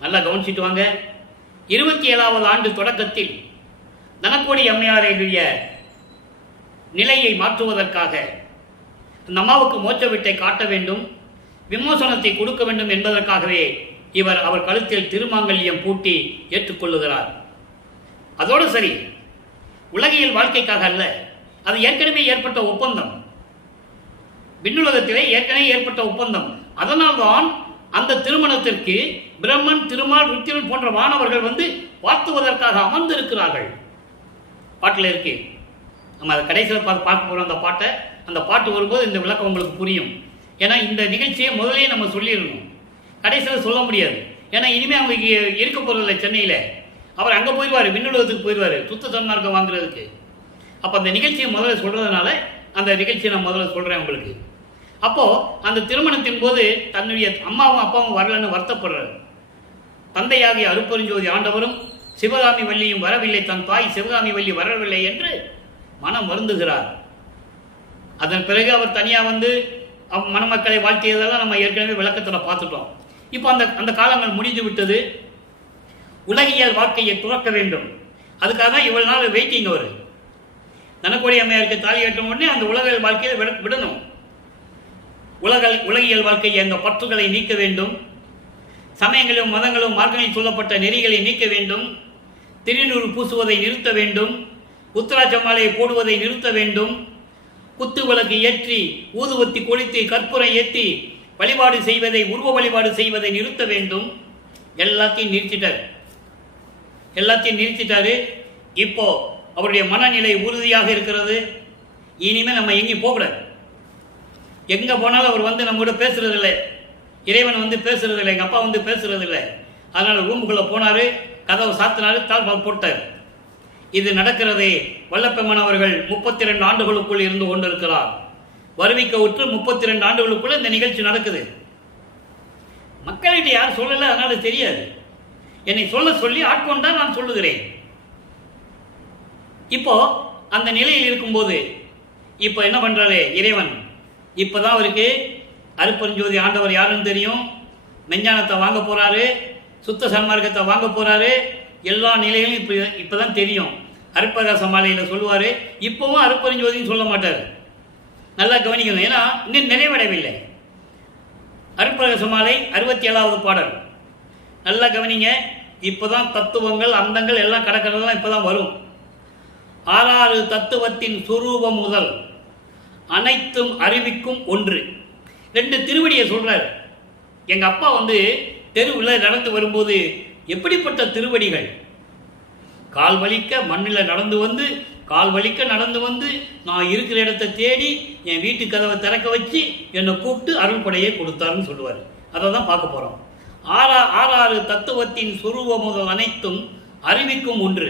நல்லா கவனிச்சுட்டு வாங்க. 27வது ஆண்டு தொடக்கத்தில் தனக்கோடி அம்மையாருடைய நிலையை மாற்றுவதற்காக அந்த அம்மாவுக்கு மோட்ச வீட்டை காட்ட வேண்டும், விமோசனத்தை கொடுக்க வேண்டும் என்பதற்காகவே அவர் கழுத்தில் திருமாங்கல்யம் பூட்டி ஏற்றுக்கொள்ளுகிறார். அதோடு சரி, உலகியல் வாழ்க்கைக்காக அல்ல, அது ஏற்கனவே ஏற்பட்ட ஒப்பந்தம், விண்ணுலகத்திலே ஏற்கனவே ஏற்பட்ட ஒப்பந்தம். அதனால்தான் அந்த திருமணத்திற்கு பிரம்மன், திருமால், ருத்திரன் போன்ற வானவர்கள் வந்து வாழ்த்துவதற்காக அமர்ந்திருக்கிறார்கள். பாட்டில் இருக்கு. நம்ம அதை கடைசியில் பார்க்க போகிறோம். அந்த பாட்டு வரும்போது இந்த விளக்கம் உங்களுக்கு புரியும். ஏன்னா இந்த நிகழ்ச்சியை முதலே நம்ம சொல்லிடணும், கடைசியில் சொல்ல முடியாது. ஏன்னா இனிமேல் அவங்க இருக்க போகிறதில்ல சென்னையில். அவர் அங்கே போயிடுவார், விண்ணுலகத்துக்கு போயிடுவார் சுத்த சன்மார்க்கம் வாங்குறதுக்கு. அப்போ அந்த நிகழ்ச்சியை முதல்ல சொல்கிறதுனால அந்த நிகழ்ச்சியை நான் முதல்ல சொல்கிறேன் உங்களுக்கு. அப்போது அந்த திருமணத்தின் போது தன்னுடைய அம்மாவும் அப்பாவும் வரலன்னு வருத்தப்படுறார். தந்தையாகிய அருப்பெருஞ்சோதி ஆண்டவரும் சிவகாமி வள்ளியும் வரவில்லை, தன் தாய் சிவகாமி வள்ளி வரவில்லை என்று மனம் வருந்துகிறார். அதன் பிறகு அவர் தனியாக வந்து மணமக்களை வாழ்த்தியதெல்லாம் நம்ம ஏற்கனவே விளக்கத்தில் பார்த்துட்டோம். இப்போ அந்த காலங்கள் முடிந்து விட்டது. உலகியல் வாழ்க்கையை துறக்க வேண்டும். அதுக்காக தான் இவ்வளவு நாள் வெயிட்டிங். அவர் தனக்கோடி அம்மையாருக்கு தாலி கட்டும் உடனே அந்த உலகியல் வாழ்க்கையை விடணும். உலகியல் வாழ்க்கையை அந்த பற்றுகளை நீக்க வேண்டும். சமயங்களும் மதங்களும் மார்க்கங்களில் சொல்லப்பட்ட நெறிகளை நீக்க வேண்டும். திருநூறு பூசுவதை நிறுத்த வேண்டும். உத்தராட்ச மாலையை போடுவதை நிறுத்த வேண்டும். குத்து விளக்கு ஏற்றி ஊதுவத்தி கொளுத்தி கற்பூரை ஏற்றி வழிபாடு செய்வதை, உருவ வழிபாடு செய்வதை நிறுத்த வேண்டும். எல்லாத்தையும் நிறுத்திட்டாரு. இப்போ அவருடைய மனநிலை உறுதியாக இருக்கிறது. இனிமேல் நம்ம எங்கேயும் போகக்கூடாது. எங்கே போனாலும் அவர் வந்து நம்ம கூட பேசுறதில்லை, இறைவன் வந்து பேசுறதில்லை, எங்கள் அப்பா வந்து பேசுறதில்லை. அதனால் ரூமுக்குள்ளே போனார், கதவை சாத்தினார், தாழ்பால் போட்டார். இது நடக்கிறதே வல்லப்பெம்மன் அவர்கள் 32 ஆண்டுகளுக்குள் இருந்து கொண்டிருக்கிறார். வருவிக்க உற்று 32 ஆண்டுகளுக்குள்ள இந்த நிகழ்ச்சி நடக்குது. மக்கள்கிட்ட யார் சொல்லலை, அதனால தெரியாது. என்னை சொல்ல சொல்லி ஆட்கொண்டா நான் சொல்லுகிறேன். இப்போ அந்த நிலையில் இருக்கும்போது இப்போ என்ன பண்றாரு இறைவன்? இப்போதான் அவருக்கு அருட்பெருஞ்சோதி ஆண்டவர் யாருன்னு தெரியும், மெஞ்ஞானத்தை வாங்க போறாரு, சுத்த சன்மார்க்கத்தை வாங்க போறாரு, எல்லா நிலையிலும் இப்போதான் தெரியும். அருட்பிரகாச மாலையில் சொல்லுவார். இப்போவும் அருட்பெருஞ்சோதின்னு சொல்ல மாட்டார். நல்லா கவனிக்கணும், ஏன்னா இன்னும் நிறைவடையவில்லை. அருட்பிரகாச மாலை 67வது பாடல் நல்லா கவனிங்க. இப்போதான் தத்துவங்கள் அந்தங்கள் எல்லாம் கடக்கிறதெல்லாம் இப்போதான் வரும். 6 தத்துவத்தின் சுரூபம் முதல் அனைத்தும் அறிவிக்கும் ஒன்று. 2 திருவடியை சொல்றார். எங்க அப்பா தெருவில் நடந்து வரும்போது எப்படிப்பட்ட திருவடிகள், கால் வலிக்க மண்ணில் நடந்து வந்து, கால் வலிக்க நடந்து வந்து, நான் இருக்கிற இடத்தை தேடி என் வீட்டு கதவை திறக்க வச்சு என்னை கூப்பிட்டு அருள்படையை கொடுத்தாருன்னு சொல்லுவார். அதை தான் பார்க்க போகிறோம். 6 தத்துவத்தின் சுரூபம் முதல் அனைத்தும் அறிவிக்கும் ஒன்று.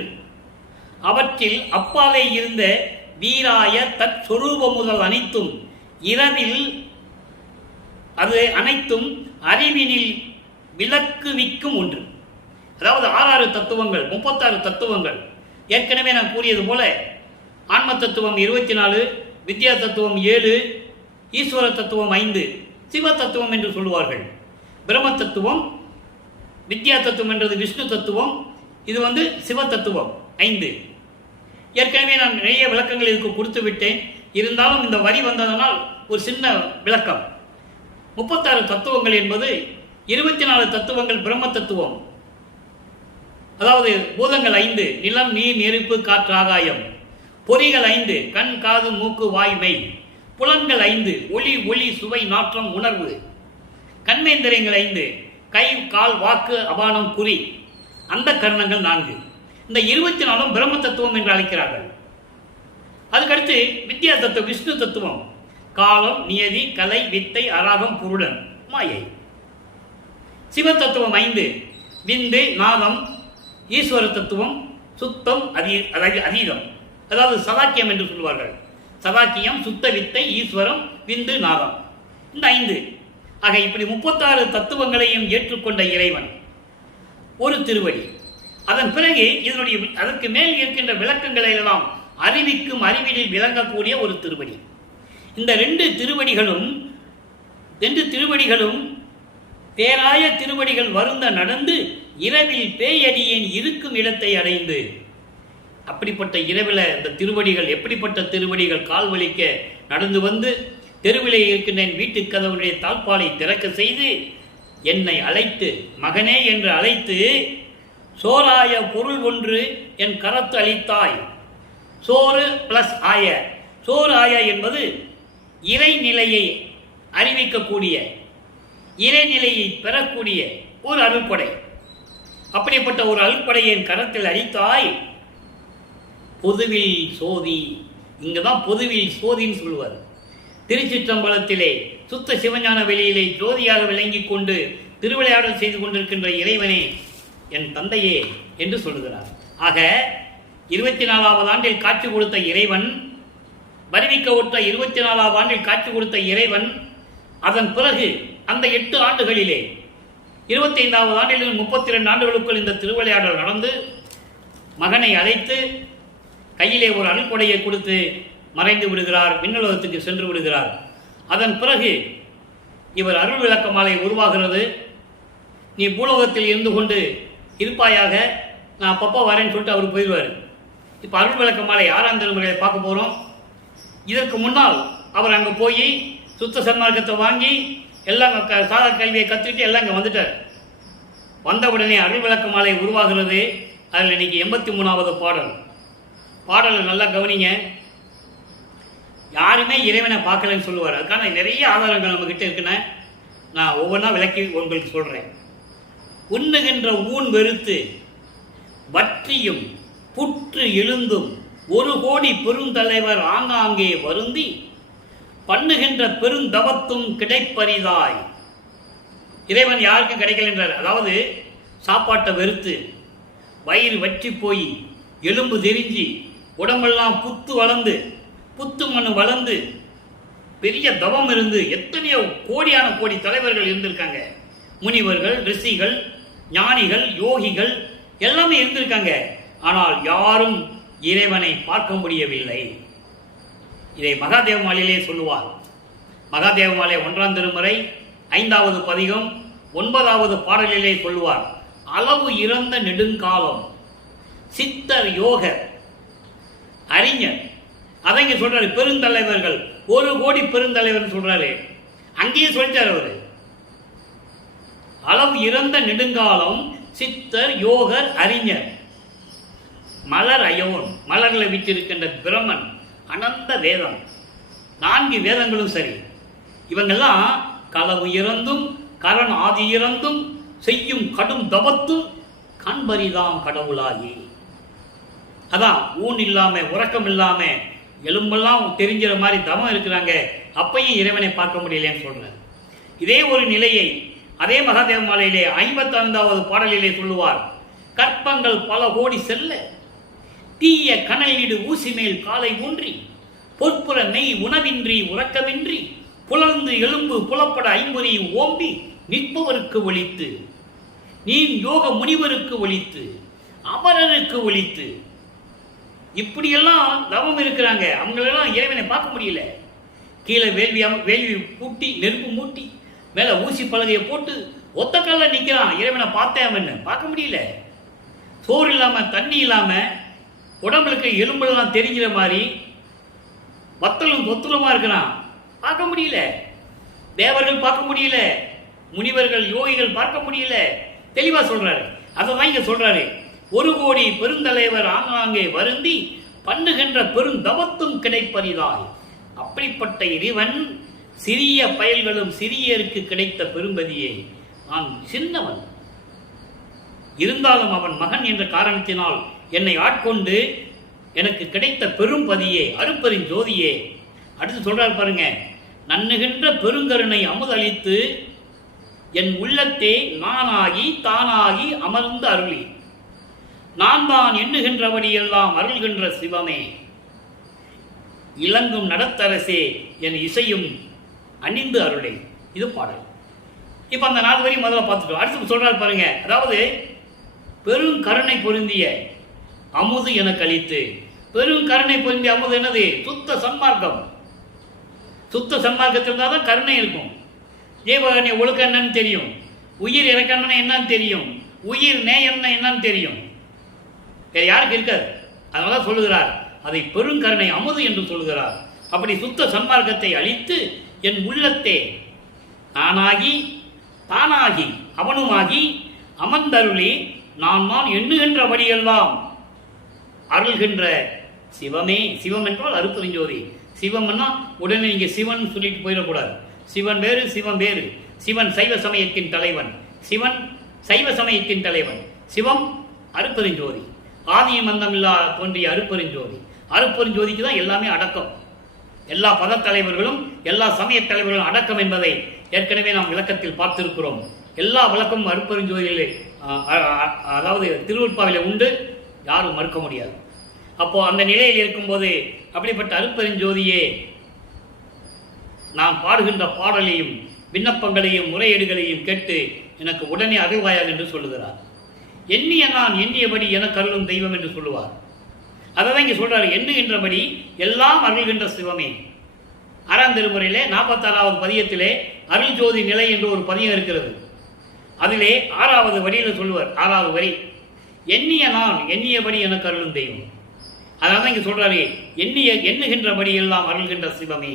அவற்றில் அப்பாலே இருந்த வீராய தத் சொரூபம் முதல் அனைத்தும் இரவில் அது அனைத்தும் அறிவினில் விளக்குவிக்கும் ஒன்று. அதாவது 6 தத்துவங்கள் 36 தத்துவங்கள். ஏற்கனவே நான் கூறியது போல ஆன்ம தத்துவம் 24, வித்யா தத்துவம் 7, ஈஸ்வர தத்துவம் 5, சிவ தத்துவம் என்று சொல்லுவார்கள். பிரம்ம தத்துவம், வித்யா தத்துவம் என்றது விஷ்ணு தத்துவம், இது சிவ தத்துவம் 5. ஏற்கனவே நான் நிறைய விளக்கங்கள் இதுக்கு கொடுத்து விட்டேன். இருந்தாலும் இந்த வரி வந்ததனால் ஒரு சின்ன விளக்கம். 36 தத்துவங்கள் என்பது 24 தத்துவங்கள் பிரம்ம தத்துவம். அதாவது பூதங்கள் 5, நிலம் நீர் நெருப்பு காற்று ஆகாயம். பொறிகள் 5, கண் காது மூக்கு வாய் மெய். புலன்கள் 5, ஒளி ஒளி சுவை நாற்றம் உணர்வு. கண்மேந்திரியங்கள் 5, கை கால் வாக்கு அபானம் குறி. அந்த கரணங்கள் 4. இந்த 24 பிரம்ம தத்துவம் என்று அழைக்கிறார்கள். அதுக்கடுத்து வித்யா தத்துவம் விஷ்ணு தத்துவம். காலம், நியதி, கலை, வித்தை, அராகம், புருடன், மாயை. சிவ தத்துவம் 5, விந்து, நாதம். ஈஸ்வர தத்துவம் சுத்தம், அதீதம், அதாவது சதாக்கியம் என்று சொல்வார்கள். சதாக்கியம், சுத்த வித்தை, ஈஸ்வரம், விந்து, நாதம், இந்த 5. ஆக இப்படி 36 தத்துவங்களையும் ஏற்றுக்கொண்ட இறைவன் ஒரு திருவடி. அதன் பிறகு இதனுடைய அதற்கு மேல் இருக்கின்ற விளக்கங்களை எல்லாம் அறிவிக்கும் அறிவிலில் விளங்கக்கூடிய ஒரு திருவடி. இந்த 2 திருவடிகளும் பேராய திருவடிகள் வருந்த நடந்து இரவில் பேயடியேன் இருக்கும் இடத்தை அடைந்து. அப்படிப்பட்ட இரவில் இந்த திருவடிகள் எப்படிப்பட்ட திருவடிகள்? கால் வலிக்க நடந்து வந்து தெருவிலே இருக்கின்ற என் வீட்டு கதவுடைய தாழ்பாலை திறக்க செய்து என்னை அழைத்து, மகனே என்று அழைத்து, சோராய பொருள் ஒன்று என் கரத்து அளித்தாய். சோறு பிளஸ் ஆய. சோறு ஆய என்பது இறைநிலையை அறிவிக்கக்கூடிய, இறைநிலையை பெறக்கூடிய ஒரு அருள்படை. அப்படிப்பட்ட ஒரு அருள்படையை என் கரத்தில் அளித்தாய். பொதுவில் சோதி. இங்குதான் பொதுவில் சோதின்னு சொல்லுவார். திருச்சிற்றம்பலத்திலே சுத்த சிவஞான வெளியிலே ஜோதியாக விளங்கிக் கொண்டு திருவிளையாடல் செய்து கொண்டிருக்கின்ற இறைவனே, என் தந்தையே என்று சொல்லுகிறார். ஆக 24வது ஆண்டில் காட்சி கொடுத்த இறைவன், வருவிக்க உற்ற 24வது ஆண்டில் காட்சி கொடுத்த இறைவன், அதன் பிறகு அந்த 8 ஆண்டுகளிலே 25வது ஆண்டில் 32 ஆண்டுகளுக்குள் இந்த திருவிளையாடல் நடந்து மகனை அழைத்து கையிலே ஒரு அருள்கொடையை கொடுத்து மறைந்து விடுகிறார், விண்ணுலகத்துக்கு சென்று விடுகிறார். அதன் பிறகு இவர் அருள் விளக்க மாலை உருவாகிறது. நீ பூலோகத்தில் இருந்து கொண்டு இருப்பாயாக, நான் அப்பப்போ வரேன்னு சொல்லிட்டு அவர் போயிடுவார். இப்போ அருள் விளக்க மாலை 6ஆம் திருமுறையை பார்க்க போகிறோம். இதற்கு முன்னால் அவர் அங்கே போய் சுத்த சன்மார்க்கத்தை வாங்கி எல்லாம் சாதா கல்வியை கற்றுக்கிட்டு எல்லாம் இங்கே வந்துட்டார். வந்த உடனே அருள் விளக்க மாலை உருவாகிறது. அதில் இன்னைக்கு 83வது பாடல் நல்லா கவனிங்க. யாருமே இறைவனை பார்க்கலன்னு சொல்லுவார். அதுக்கான நிறைய ஆதாரங்கள் நம்மக்கிட்ட இருக்குன்னு நான் ஒவ்வொன்றா விளக்கி உங்களுக்கு சொல்கிறேன். உண்ணுகின்ற ஊன் வெறுத்து வற்றியும் புற்று எழுந்தும் 1 கோடி பெருந்தலைவர் ஆங்காங்கே வருந்தி பண்ணுகின்ற பெருந்தவத்தும் கிடைப்பரிதாய். இறைவன் யாருக்கும் கிடைக்கல என்றார். அதாவது சாப்பாட்டை வெறுத்து வயிறு வற்றி போய் எலும்பு தெரிஞ்சு உடம்பெல்லாம் புத்து வளர்ந்து புத்து மண்ணு வளர்ந்து பெரிய தவம் இருந்து எத்தனையோ கோடியான கோடி தலைவர்கள் இருந்திருக்காங்க. முனிவர்கள், ரிஷிகள், ஞானிகள், யோகிகள் எல்லாமே இருந்திருக்காங்க. ஆனால் யாரும் இறைவனை பார்க்க முடியவில்லை. இதை மகாதேவ மாலையிலே சொல்லுவார். மகாதேவ மாலை 1ஆம் திருமுறை 5வது பதிகம் 9வது பாடலிலே சொல்லுவார். அளவு இறந்த நெடுங்காலம் சித்தர் யோக அறிஞர். அதை இங்க சொல்றாரு. பெருந்தலைவர்கள், 1 கோடி பெருந்தலைவர் சொல்றாரு. அங்கேயே சொல்லிட்டார் அவரு. அளவு இறந்த நெடுங்காலம் சித்தர் யோகர் அறிஞர். மலர் அயோன், மலர்களை விட்டிருக்கின்ற பிரம்மன், அனந்த வேதம், 4 வேதங்களும் சரி. இவங்கெல்லாம் களவு இறந்தும் கரண் ஆதி இறந்தும் செய்யும் கடும் தபத்தும் கண்பரிதாம் கடவுளாகி. அதான் ஊன் இல்லாம உறக்கம் இல்லாம எலும்பெல்லாம் தெரிஞ்சிற மாதிரி தவம் இருக்கிறாங்க. அப்பையும் இறைவனை பார்க்க முடியலன்னு சொல்றார். இதே ஒரு நிலையை அதே மகாதேவ மாலையிலே 55வது பாடலிலே சொல்லுவார். கற்பங்கள் பல கோடி செல்ல தீய கனலிடு ஊசி மேல் காலை ஊன்றி பொற்புற மெய் உணவின்றி உறக்கமின்றி புலர்ந்து எலும்பு புலப்பட ஐம்பொறி ஓம்பி நிற்பவருக்கு ஒழித்து நீ யோக முனிவருக்கு ஒழித்து அமரருக்கு ஒழித்து இப்படியெல்லாம் தவம் இருக்கிறாங்க. அவங்களெல்லாம் இறைவனை பார்க்க முடியல. கீழே வேள்வி பூட்டி நெருப்பு மூட்டி மேல ஊசி பலகையை போட்டு ஒத்த கல்ல நிற்கிறான். இறைவனை பார்த்தேன், பார்க்க முடியல. சோறு இல்லாம தண்ணி இல்லாம உடம்புக்கு எலும்புலாம் தெரிகிற மாதிரி வத்தலும் தொத்தலுமா இருக்கிறான். பார்க்க முடியல. தேவர்கள் பார்க்க முடியல, முனிவர்கள் யோகிகள் பார்க்க முடியல. தெளிவா சொல்றாரு. அதான் இங்க சொல்றாரு. 1 கோடி பெருந்தலைவர் ஆங்காங்கே வருந்தி பண்ணுகின்ற பெருந்தவத்தும் கிடைப்பரிதாய். அப்படிப்பட்ட இறைவன் சிறிய பயல்களும் சிறியருக்கு கிடைத்த பெரும்பதியை நான் சின்னவன் இருந்தாலும் அவன் மகன் என்ற காரணத்தினால் என்னை ஆட்கொண்டு எனக்கு கிடைத்த பெரும்பதியே அருப்பெரும் ஜோதியே. அடுத்து சொல்றார் பாருங்க. நன்னுகின்ற பெருங்கருணை அமுதளித்து என் உள்ளத்தே நானாகி தானாகி அமர்ந்து அருளி நான் தான் எண்ணுகின்றபடியெல்லாம் அருள்கின்ற சிவமே இளங்கும் நடத்தரசே என் இசையும் அணிந்து அருளை. இது பாடல். இப்ப அந்த 4 வரி முதல்ல பார்த்துட்டோம். அடுத்து சொல்றாரு பாருங்க. அதாவது பெரும் கருணை பொருந்திய அமுது எனக்கு அளித்து. பெரும் கருணை பொருந்திய அமுது என்னது? சுத்த சன்மார்க்கம். சுத்த சன்மார்க்கத்தில் தான் கருணை இருக்கும். ஜீவகருணை ஒழுக்க என்னன்னு தெரியும், உயிர் இறக்கணும்னா என்னன்னு தெரியும், உயிர் நேயம்னா என்னன்னு தெரியும். வேற யாருக்கு இருக்காது. அதனால சொல்லுகிறார் அதை பெருங்கருணை அமுது என்று சொல்லுகிறார். அப்படி சுத்த சன்மார்க்கத்தை அளித்து என் உள்ளத்தே நானாகி தானாகி அவனுமாகி அமர்ந்தருளி நான் எண்ணுகின்றபடியெல்லாம் அருள்கின்ற சிவமே. சிவம் என்றால் அருப்பெருஞ்சோதி. சிவம்னா உடனே நீங்க சிவன் சொல்லிட்டு போயிடக்கூடாது. சிவன் வேறு, சிவம் வேறு. சிவன் சைவ சமயத்தின் தலைவன், சிவன் சைவ சமயத்தின் தலைவன். சிவம் அருப்பெருஞ்சோதி, ஆதியும் மந்தமில்லா தோன்றிய அருப்பெருஞ்சோதி. அருப்பெருஞ்சோதிக்கு தான் எல்லாமே அடக்கம். எல்லா பத தலைவர்களும் எல்லா சமய தலைவர்களும் அடக்கம் என்பதை ஏற்கனவே நாம் விளக்கத்தில் பார்த்திருக்கிறோம். எல்லா விளக்கமும் அருப்பெருஞ்சோதியிலே அதாவது திருவருட்பாவிலே உண்டு, யாரும் மறுக்க முடியாது. அப்போ அந்த நிலையில் இருக்கும்போது அப்படிப்பட்ட அருப்பெருஞ்சோதியே நான் பாடுகின்ற பாடலையும் விண்ணப்பங்களையும் முறையீடுகளையும் கேட்டு எனக்கு உடனே அருள்வாயாக என்று சொல்லுகிறார். எண்ணிய நான் எண்ணியபடி எனக்கு அருளும் தெய்வம் என்று சொல்லுவார். அதான் இங்கே சொல்றாரு. எண்ணுகின்றபடி எல்லாம் அருள்கின்ற சிவமே. 6ஆம் திருமுறையிலே 46வது பதியத்திலே அருள் ஜோதி நிலை என்று ஒரு பதியம் இருக்கிறது. அதிலே 6வது வரியில் சொல்லுவார். 6வது வரி, எண்ணிய நான் எண்ணியபடி எனக்கு அருளும் தெய்வம். அதான் இங்கே சொல்றாரு. எண்ணுகின்றபடி எல்லாம் அருள்கின்ற சிவமே.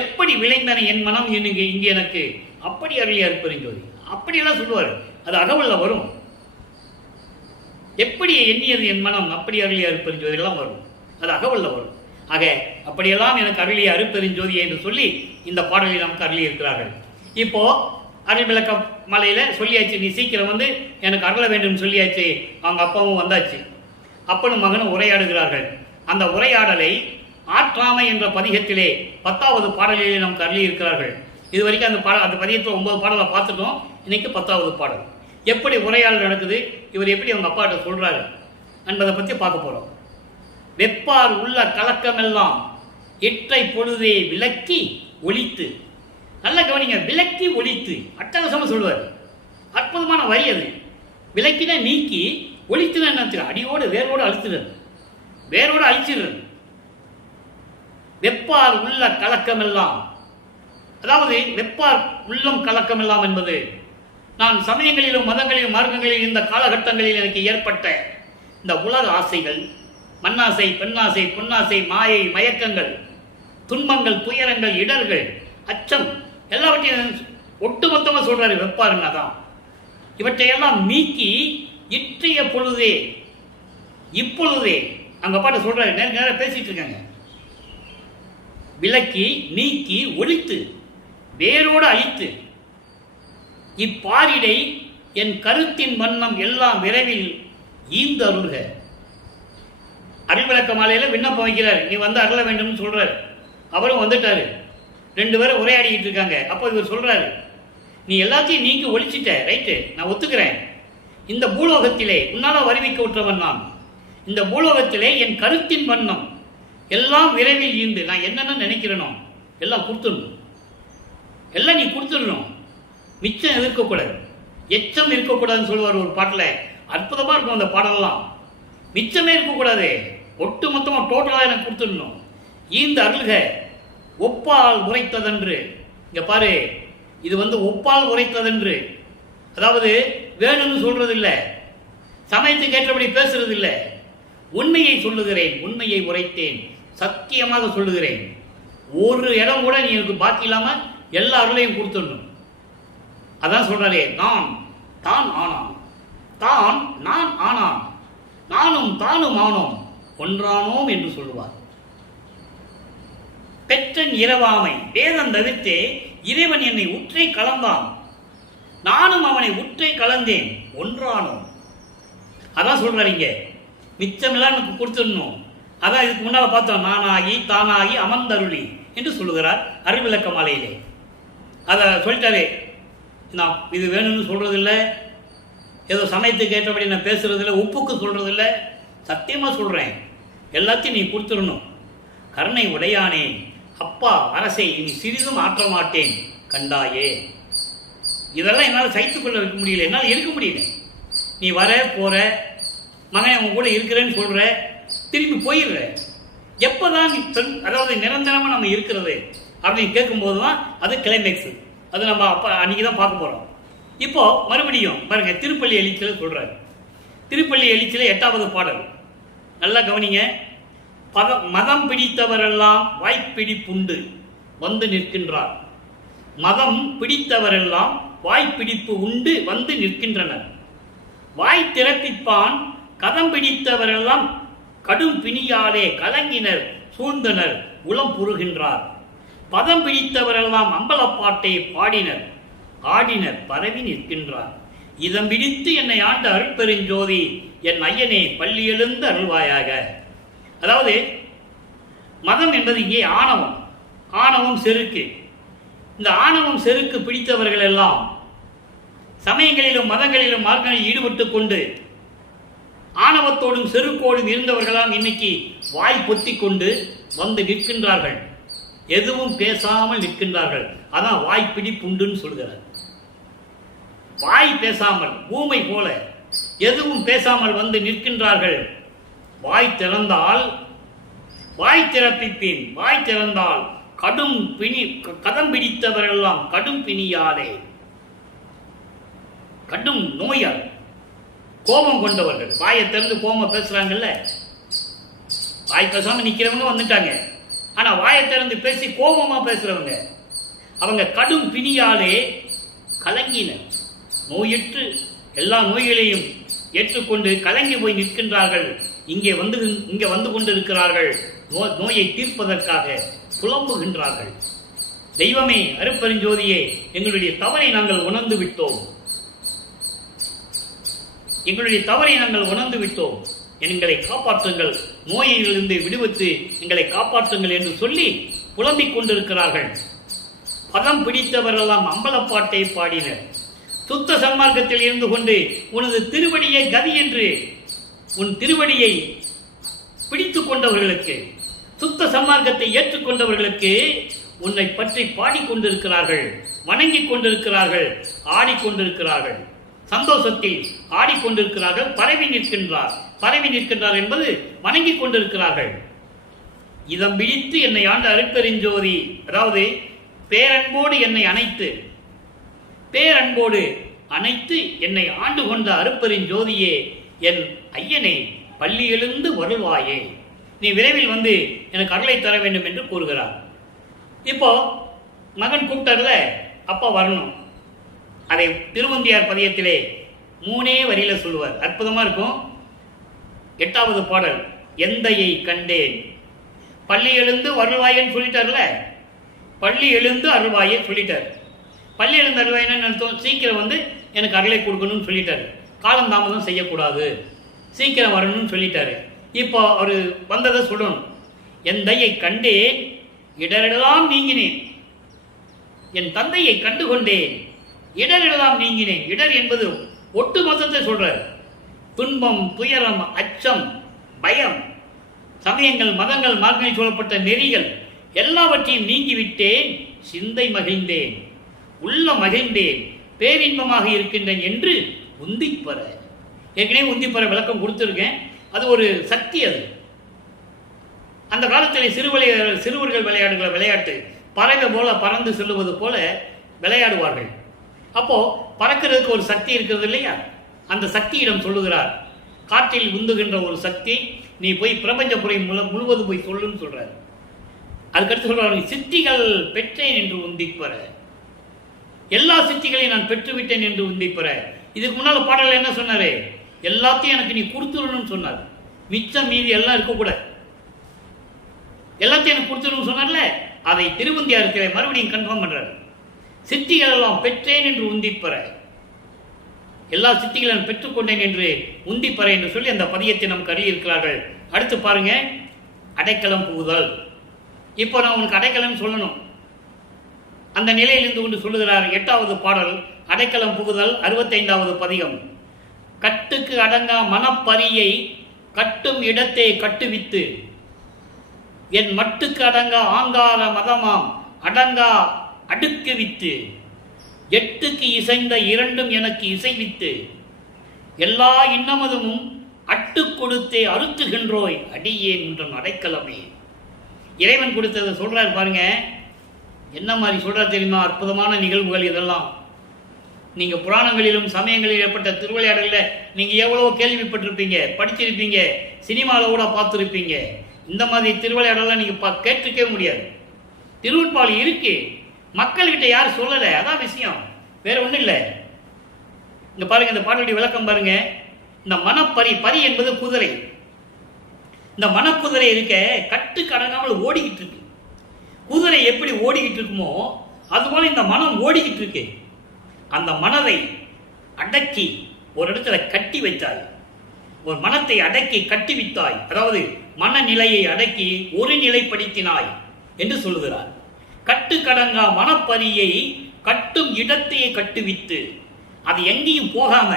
எப்படி விளைந்தன என் மனம் இங்கே எனக்கு அப்படி அருளிய அருப்பெருஞ்சோதி. அப்படியெல்லாம் சொல்லுவார். அது அகவல்ல வரும். எப்படி எண்ணியது என் மனம் அப்படி அருளிய அருப்பெருஞ்சோதி எல்லாம் வரும். அது அகவல்ல வரும். ஆக அப்படியெல்லாம் எனக்கு அருளிய அருப்பெருஞ்சோதி என்று சொல்லி இந்த பாடலை நமக்கு அருளி இருக்கிறார்கள். இப்போ அருள் விளக்க மலையில சொல்லியாச்சு, நீ சீக்கிரம் வந்து எனக்கு அருள வேண்டும் சொல்லியாச்சு. அவங்க அப்பாவும் வந்தாச்சு. அப்பனும் மகனும் உரையாடுகிறார்கள். அந்த உரையாடலை ஆற்றாமை என்ற பதிகத்திலே 10வது பாடலிலே நமக்கு அருளி இருக்கிறார்கள். இது வரைக்கும் அந்த பதிகத்தில் 9 பாடலை பார்த்துட்டோம். இன்னைக்கு 10வது பாடல். எப்படி உரையாடல் நடக்குது, இவர் எப்படி அவங்க அப்பாட்ட சொல்றாரு என்பதை பற்றி பார்க்க போறோம். வெப்பார் உள்ள கலக்கமெல்லாம் எற்றை பொழுதே விளக்கி ஒழித்து. நல்ல கவனிங்க, விலக்கி ஒழித்து அட்டகாசமா சொல்லுவார். அற்புதமான வரி அது. விலக்கின நீக்கி, ஒழித்துன என்ன, அடியோடு வேரோடு அழுத்துறது, வேரோடு அழிச்சிடுறது. வெப்பார் உள்ள கலக்கமெல்லாம், அதாவது வெப்பார் உள்ளம் கலக்கமெல்லாம் என்பது நான் சமயங்களிலும் மதங்களிலும் மார்க்கங்களிலும் இந்த காலகட்டங்களில் எனக்கு ஏற்பட்ட இந்த உலக ஆசைகள், மண்ணாசை, பெண்ணாசை, பொன்னாசை, மாயை, மயக்கங்கள், துன்பங்கள், துயரங்கள், இடர்கள், அச்சம் எல்லாவற்றையும் ஒட்டுமொத்தமாக சொல்றாரு வெப்பாருன்னா தான். இவற்றையெல்லாம் நீக்கி இற்றைய பொழுதே, இப்பொழுதே, அங்க பாட்டு சொல்றாரு, நேரம் பேசிட்டு இருக்காங்க. விலக்கி நீக்கி ஒழித்து வேரோடு அழித்து இப்பாரிடை என் கருத்தின் வண்ணம் எல்லாம் விரைவில் ஈந்து அருள்க. அருள் விளக்க மாலையில விண்ணப்பம் வைக்கிறார், நீ வந்து அருள வேண்டும் சொல்றாரு. அவரும் வந்துட்டாரு, ரெண்டு பேரும் உரையாடிக்கிட்டு இருக்காங்க. அப்போ இவர் சொல்றாரு, நீ எல்லாத்தையும் நீக்கி ஒழிச்சிட்ட, ரைட்டு, நான் ஒத்துக்கிறேன். இந்த பூலோகத்திலே உன்னால வருவிக்க விட்டவன் நான். இந்த பூலோகத்திலே என் கருத்தின் வண்ணம் எல்லாம் விரைவில் ஈந்து, நான் என்னென்ன நினைக்கிறேனோ எல்லாம் கொடுத்துடணும், எல்லாம் நீ கொடுத்துடணும். மிச்சம் இருக்கக்கூடாது, எச்சம் இருக்கக்கூடாதுன்னு சொல்லுவார் ஒரு பாட்டில். அற்புதமா இருக்கும் அந்த பாடலாம். மிச்சமே இருக்கக்கூடாது, ஒட்டு மொத்தமாக டோட்டலாக எனக்கு கொடுத்துடணும். ஈந்த அருள்க ஒப்பால் உரைத்ததென்று. இங்க பாரு, இது வந்து ஒப்பால் உரைத்ததென்று, அதாவது வேணும்னு சொல்றது இல்லை, சமயத்துக்கு ஏற்றபடி பேசுறது இல்லை. உண்மையை சொல்லுகிறேன், உண்மையை உரைத்தேன், சத்தியமாக சொல்லுகிறேன். ஒரு இடம் கூட நீ எனக்கு பாக்கி இல்லாம எல்லா அருளையும் கொடுத்துடணும். அதான் சொல்றாரே, நான் தான் ஆனான், தான் நான் ஆனான், நானும் தானும் ஆனோம், ஒன்றானோம் என்று சொல்லுவார். பெற்றன் இரவாமை வேதம் தவிர்த்தே இறைவன் என்னை உற்றை கலந்தான், நானும் அவனை உற்றை கலந்தேன், ஒன்றானோம். அதான் சொல்றாருங்க, மிச்சமெல்லாம் எனக்கு கொடுத்துடணும். அதான் இதுக்கு முன்னால் பார்த்தோம், நானாகி தானாகி அமர்ந்தருளி என்று சொல்லுகிறார் அருள் விளக்க மாலையிலே. அதை சொல்லிட்டாரே, நான் இது வேணும்னு சொல்றதில்லை, ஏதோ சமயத்துக்கு ஏற்றபடி நான் பேசுறதில்லை, உப்புக்கு சொல்றதில்லை, சத்தியமாக சொல்றேன், எல்லாத்தையும் நீ கொடுத்துடணும். கருணை உடையானே அப்பா அரசை இனி சிறிதும் ஆற்ற மாட்டேன் கண்டாயே. இதெல்லாம் என்னால் சைத்துக்கொள்ள வைக்க முடியல, என்னால் இருக்க முடியல. நீ வர போற, மகன் உங்க கூட இருக்கிறேன்னு சொல்ற, திரும்பி போயிடுற. எப்போதான் நீ அதாவது நிரந்தரமாக நம்ம இருக்கிறது அப்படின்னு கேட்கும்போது தான் அது கிளைமேக்ஸ். அது நம்ம அப்போ அன்னைக்கு தான் பார்க்க போகிறோம். இப்போ மறுபடியும் பாருங்க, திருப்பள்ளி எழுச்சியில் சொல்றாரு. திருப்பள்ளி எழுச்சியில் 8வது பாடல் நல்லா கவனிங்க. மதம் பிடித்தவரெல்லாம் வாய்ப்பிடிப்புண்டு வந்து நிற்கின்றார். மதம் பிடித்தவரெல்லாம் வாய்ப்பிடிப்பு உண்டு வந்து நிற்கின்றனர். வாய் திறப்பிப்பான் கதம் பிடித்தவரெல்லாம் கடும் பிணியாலே கலங்கினர் சூழ்ந்தனர் உளம் புறுகின்றார். பதம் பிடித்தவரெல்லாம் அம்பலப்பாட்டை பாடினர் ஆடினர் பரவி நிற்கின்றார். இதம் பிடித்து என்னை ஆண்ட அருட்பெருஞ்சோதி என் ஐயனே பள்ளி எழுந்து அருள்வாயாக. அதாவது மதம் என்பது இங்கே ஆணவம், ஆணவம் செருக்கு. இந்த ஆணவம் செருக்கு பிடித்தவர்கள் எல்லாம் சமயங்களிலும் மதங்களிலும் மார்க்கங்களில் ஈடுபட்டு கொண்டு ஆணவத்தோடும் செருக்கோடும் இருந்தவர்களாம் இன்னைக்கு வாய் பொத்தி கொண்டு வந்து நிற்கின்றார்கள். எதுவும் பேசாமல் நிற்கின்றார்கள். அதான் வாய்ப்பிடிப்புண்டுன்னு சொல்கிறார். வாய் பேசாமல் ஊமை போல எதுவும் பேசாமல் வந்து நிற்கின்றார்கள். வாய் திறந்தால் வாய் திறப்பிப்பேன், வாய் திறந்தால் கடும் பிணி கதம் பிடித்தவரெல்லாம் கடும் பிணியாலே, கடும் நோயால், கோபம் கொண்டவர்கள். வாயை திறந்து கோபம் பேசுறாங்கல்ல, வாய் பேசாம நிக்கிறவங்க வந்துட்டாங்க. ஆனா வாயை திறந்து பேசி கோபமா பேசுறவங்க அவங்க கடும் பிணியாலே கலங்கினர். நோயிற்று எல்லா நோய்களையும் ஏற்றுக்கொண்டு கலங்கி போய் நிற்கின்றார்கள். இங்கே வந்து கொண்டிருக்கிறார்கள். நோயை தீர்ப்பதற்காக புலம்புகின்றார்கள். தெய்வமே, அருட்பெருஞ்சோதியே, எங்களுடைய தவறை நாங்கள் உணர்ந்து விட்டோம், எங்களுடைய தவறை நாங்கள் உணர்ந்து விட்டோம், எங்களை காப்பாற்றுங்கள், நோயிலிருந்து விடுவித்து எங்களை காப்பாற்றுங்கள் என்று சொல்லி புலம்பிக் கொண்டிருக்கிறார்கள். பதம் பிடித்தவரெல்லாம் அம்பலப்பாட்டை பாடினர். சுத்த சன்மார்க்கத்தில் இருந்து கொண்டு உனது திருவடியை கதி என்று உன் திருவடியை பிடித்துக் கொண்டவர்களுக்கு, சுத்த சன்மார்க்கத்தை ஏற்றுக்கொண்டவர்களுக்கு உன்னை பற்றி பாடிக்கொண்டிருக்கிறார்கள், வணங்கிக் கொண்டிருக்கிறார்கள், ஆடிக்கொண்டிருக்கிறார்கள். சந்தோஷத்தில் ஆடிக்கொண்டிருக்கிறார்கள். பரவி நிற்கின்றார் என்பது வணங்கிக் கொண்டிருக்கிறார்கள். இதம் விழித்து என்னை ஆண்ட அருட்பெருஞ்சோதி, அதாவது பேரன்போடு என்னை அணைத்து என்னை ஆண்டு கொண்ட அருட்பெருஞ்சோதியே, என் ஐயனே, பள்ளி எழுந்து வருவாயே, நீ விரைவில் வந்து எனக்கு அருளை தர வேண்டும் என்று கூறுகிறார். இப்போ மகன் கூப்பிட்டார்ல, அப்பா வரணும். அதை திருவந்தியார் பதியத்திலே 3 வரியில சொல்லுவார். அற்புதமா இருக்கும். 8வது பாடல், எந்தையை கண்டேன், பள்ளி எழுந்து வருவாயன்னு சொல்லிட்டார்ல, பள்ளி எழுந்து அருள்வாயே சொல்லிட்டார். பள்ளி எழுந்து அருள்வாயின்னு அர்த்தம், சீக்கிரம் வந்து எனக்கு அருளை கொடுக்கணும்னு சொல்லிட்டாரு. காலம் தாமதம் செய்யக்கூடாது, சீக்கிரம் வரணும்னு சொல்லிட்டாரு. இப்போ அவர் வந்ததை சொல்லணும். எந்தையை கண்டேன், இடரெல்லாம் நீங்கினேன், என் தந்தையை கண்டுகொண்டேன், இடரெல்லாம் நீங்கினேன். இடர் என்பது ஒட்டு மொத்தத்தை சொல்றார். துன்பம், துயரம், அச்சம், பயம், சமயங்கள், மதங்கள், மார்க்கங்கள் சொல்லப்பட்ட நெறிகள் எல்லாவற்றையும் நீங்கிவிட்டேன், சிந்தை மகிழ்ந்தேன், உள்ள மகிழ்ந்தேன், பேரின்பமாக இருக்கின்றேன் என்று உந்திப்பற. ஏற்கனவே உந்திப்பற விளக்கம் கொடுத்துருக்கேன். அது ஒரு சக்தி. அது அந்த காலத்தில் சிறுவர்கள் விளையாடுகிற விளையாட்டு, பறவை போல பறந்து செல்லுவது போல விளையாடுவார்கள். அப்போ பறக்கிறதுக்கு ஒரு சக்தி இருக்கிறது இல்லையா, அந்த சக்தியிடம் சொல்லுகிறார். காற்றில் உந்துகின்ற ஒரு சக்தி, நீ போய் பிரபஞ்சப்புரை முழுவதும் போய் சொல்லுன்னு சொல்றாரு. அதுக்கடுத்து சொல்றாரு, சித்திகள் பெற்றேன் என்று உந்திப்பற, எல்லா சித்திகளையும் நான் பெற்றுவிட்டேன் என்று உந்திப்பற. இதுக்கு முன்னால் பாடல என்ன சொன்னாரு, எல்லாத்தையும் எனக்கு நீ கொடுத்துடணும்னு சொன்னார். மிச்சம் மீதி எல்லாம் இருக்கக்கூடாது, எல்லாத்தையும் எனக்கு கொடுத்துடணும்னு சொன்னார்ல. அதை திருவந்தியாரத்திலே மறுபடியும் கன்ஃபார்ம் பண்றாரு. சித்திகள் எல்லாம் பெற்றேன் என்று உந்திப்பற, எல்லா சித்திகளும் பெற்றுக்கொண்டேன் என்று உந்திப்பற என்று சொல்லி அந்த பதியத்தை நமக்கு அறியிருக்கிறார்கள். அடுத்து பாருங்க, அடைக்கலம் புகுதல். இப்போ நான் உனக்கு அடைக்கலம் சொல்லணும், அந்த நிலையிலிருந்து கொண்டு சொல்லுகிறார். 8வது பாடல், அடைக்கலம் புகுதல், 65வது பதிகம். கட்டுக்கு அடங்கா மனப்பரியை கட்டும் இடத்தை கட்டுவித்து, என் மட்டுக்கு அடங்கா ஆங்கார மதமாம் அடங்கா அடுக்கு வித்து, 8க்கு இசைந்த 2ம் எனக்கு இசைவித்து, எல்லா இன்னமதும் அட்டு கொடுத்தே அறுத்துகின்றோய் அடியேன் என்றும் அடைக்கலமே. இறைவன் கொடுத்ததை சொல்றாரு பாருங்க. என்ன மாதிரி சொல்றாரு தெரியுமா? அற்புதமான நிகழ்வுகள் இதெல்லாம். நீங்க புராணங்களிலும் சமயங்களில் ஏற்பட்ட திருவிளையாடலில் நீங்க எவ்வளவோ கேள்விப்பட்டிருப்பீங்க, படிச்சிருப்பீங்க, சினிமாவில் கூட பார்த்துருப்பீங்க. இந்த மாதிரி திருவிளையாடலாம் நீங்க கேட்டிருக்கவே முடியாது. திருவெண்பால் இருக்கு, மக்கள்கிட்ட யாரும் சொல்லலை, அதான் விஷயம், வேற ஒன்றும் இல்லை. இங்க பாருங்க, இந்த பாட்டுடைய விளக்கம் பாருங்க. இந்த பரி என்பது குதிரை. இந்த மனக்குதிரை இருக்க கட்டுக்கு அடங்காமல் ஓடிக்கிட்டு இருக்கு. குதிரை எப்படி ஓடிக்கிட்டு இருக்குமோ அதுபோல இந்த மனம் ஓடிக்கிட்டு இருக்கு. அந்த மனதை அடக்கி ஒரு இடத்துல கட்டி வைத்தாய், ஒரு மனத்தை அடக்கி கட்டி வைத்தாய், அதாவது மனநிலையை அடக்கி ஒரு நிலைப்படுத்தினாய் என்று சொல்லுகிறார். கட்டுக்கடங்கா மனப்பரியை கட்டும் இடத்தையே கட்டுவித்து, அது எங்கேயும் போகாம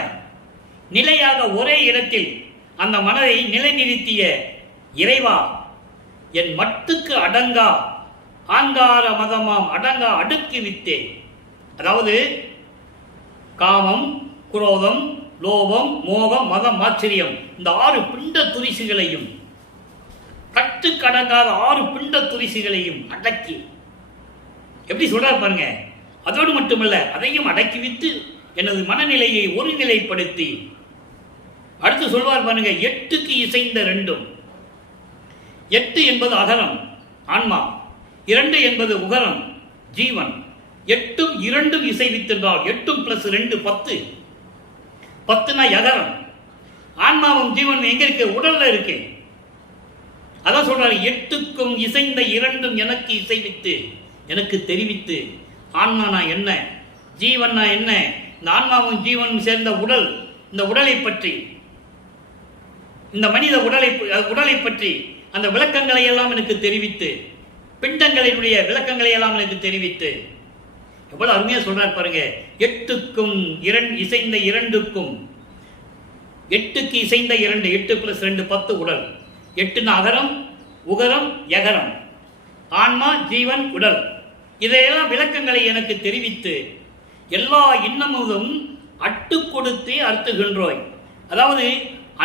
நிலையாக ஒரே இடத்தில் அந்த மனதை நிலைநிறுத்திய இறைவா, என் மட்டுக்கு அடங்கா ஆங்கார மதமாம் அடங்கா அடுக்கி வித்தே. அதாவது காமம், குரோதம், லோபம், மோகம், மதம், ஆச்சரியம், இந்த 6 பிண்ட துரிசுகளையும், கட்டுக்கடங்காத 6 பிண்ட துரிசுகளையும் அடக்கி, எப்படி சொல்றாரு பாருங்க. அதோடு மட்டுமல்ல, அதையும் அடக்கி விட்டு எனது மனநிலையை ஒருநிலைப்படுத்தி, அடுத்து சொல்வார் பாருங்க, 8க்கு இசைந்த 2ம். 8 என்பது அகரம், ஆன்மா. 2 என்பது உகரம், ஜீவன். 8ம் 2ம் இசைவித்தென்றால் 8 + 2 10. 10னா யகரம். ஆன்மாவும் ஜீவனும் எங்க இருக்கு? உடல்ல இருக்கு. அதான் சொல்றாரு, 8க்கும் இசைந்த 2ம் எனக்கு இசைவித்து, எனக்கு தெரிவித்து. ஆன்மானா என்ன, ஜீவன்னா என்ன, இந்த ஆன்மாவும் ஜீவனும் சேர்ந்த உடல், இந்த உடலை பற்றி, இந்த மனித உடலை பற்றி அந்த விளக்கங்களை எல்லாம் எனக்கு தெரிவித்து, பிண்டங்களினுடைய விளக்கங்களை எல்லாம் எனக்கு தெரிவித்து. எவ்வளவு அருமையா சொல்றார் பாருங்க. 8க்கும் இசைந்த 2க்கும், 8க்கு இசைந்த 2, 8 + 2 10 உடல். 8னா அகரம், உகரம், யகரம், ஆன்மா, ஜீவன், உடல். இதையெல்லாம் விளக்கங்களை எனக்கு தெரிவித்து எல்லா இன்னமுதும் அட்டு கொடுத்தே அர்த்துகின்றோய். அதாவது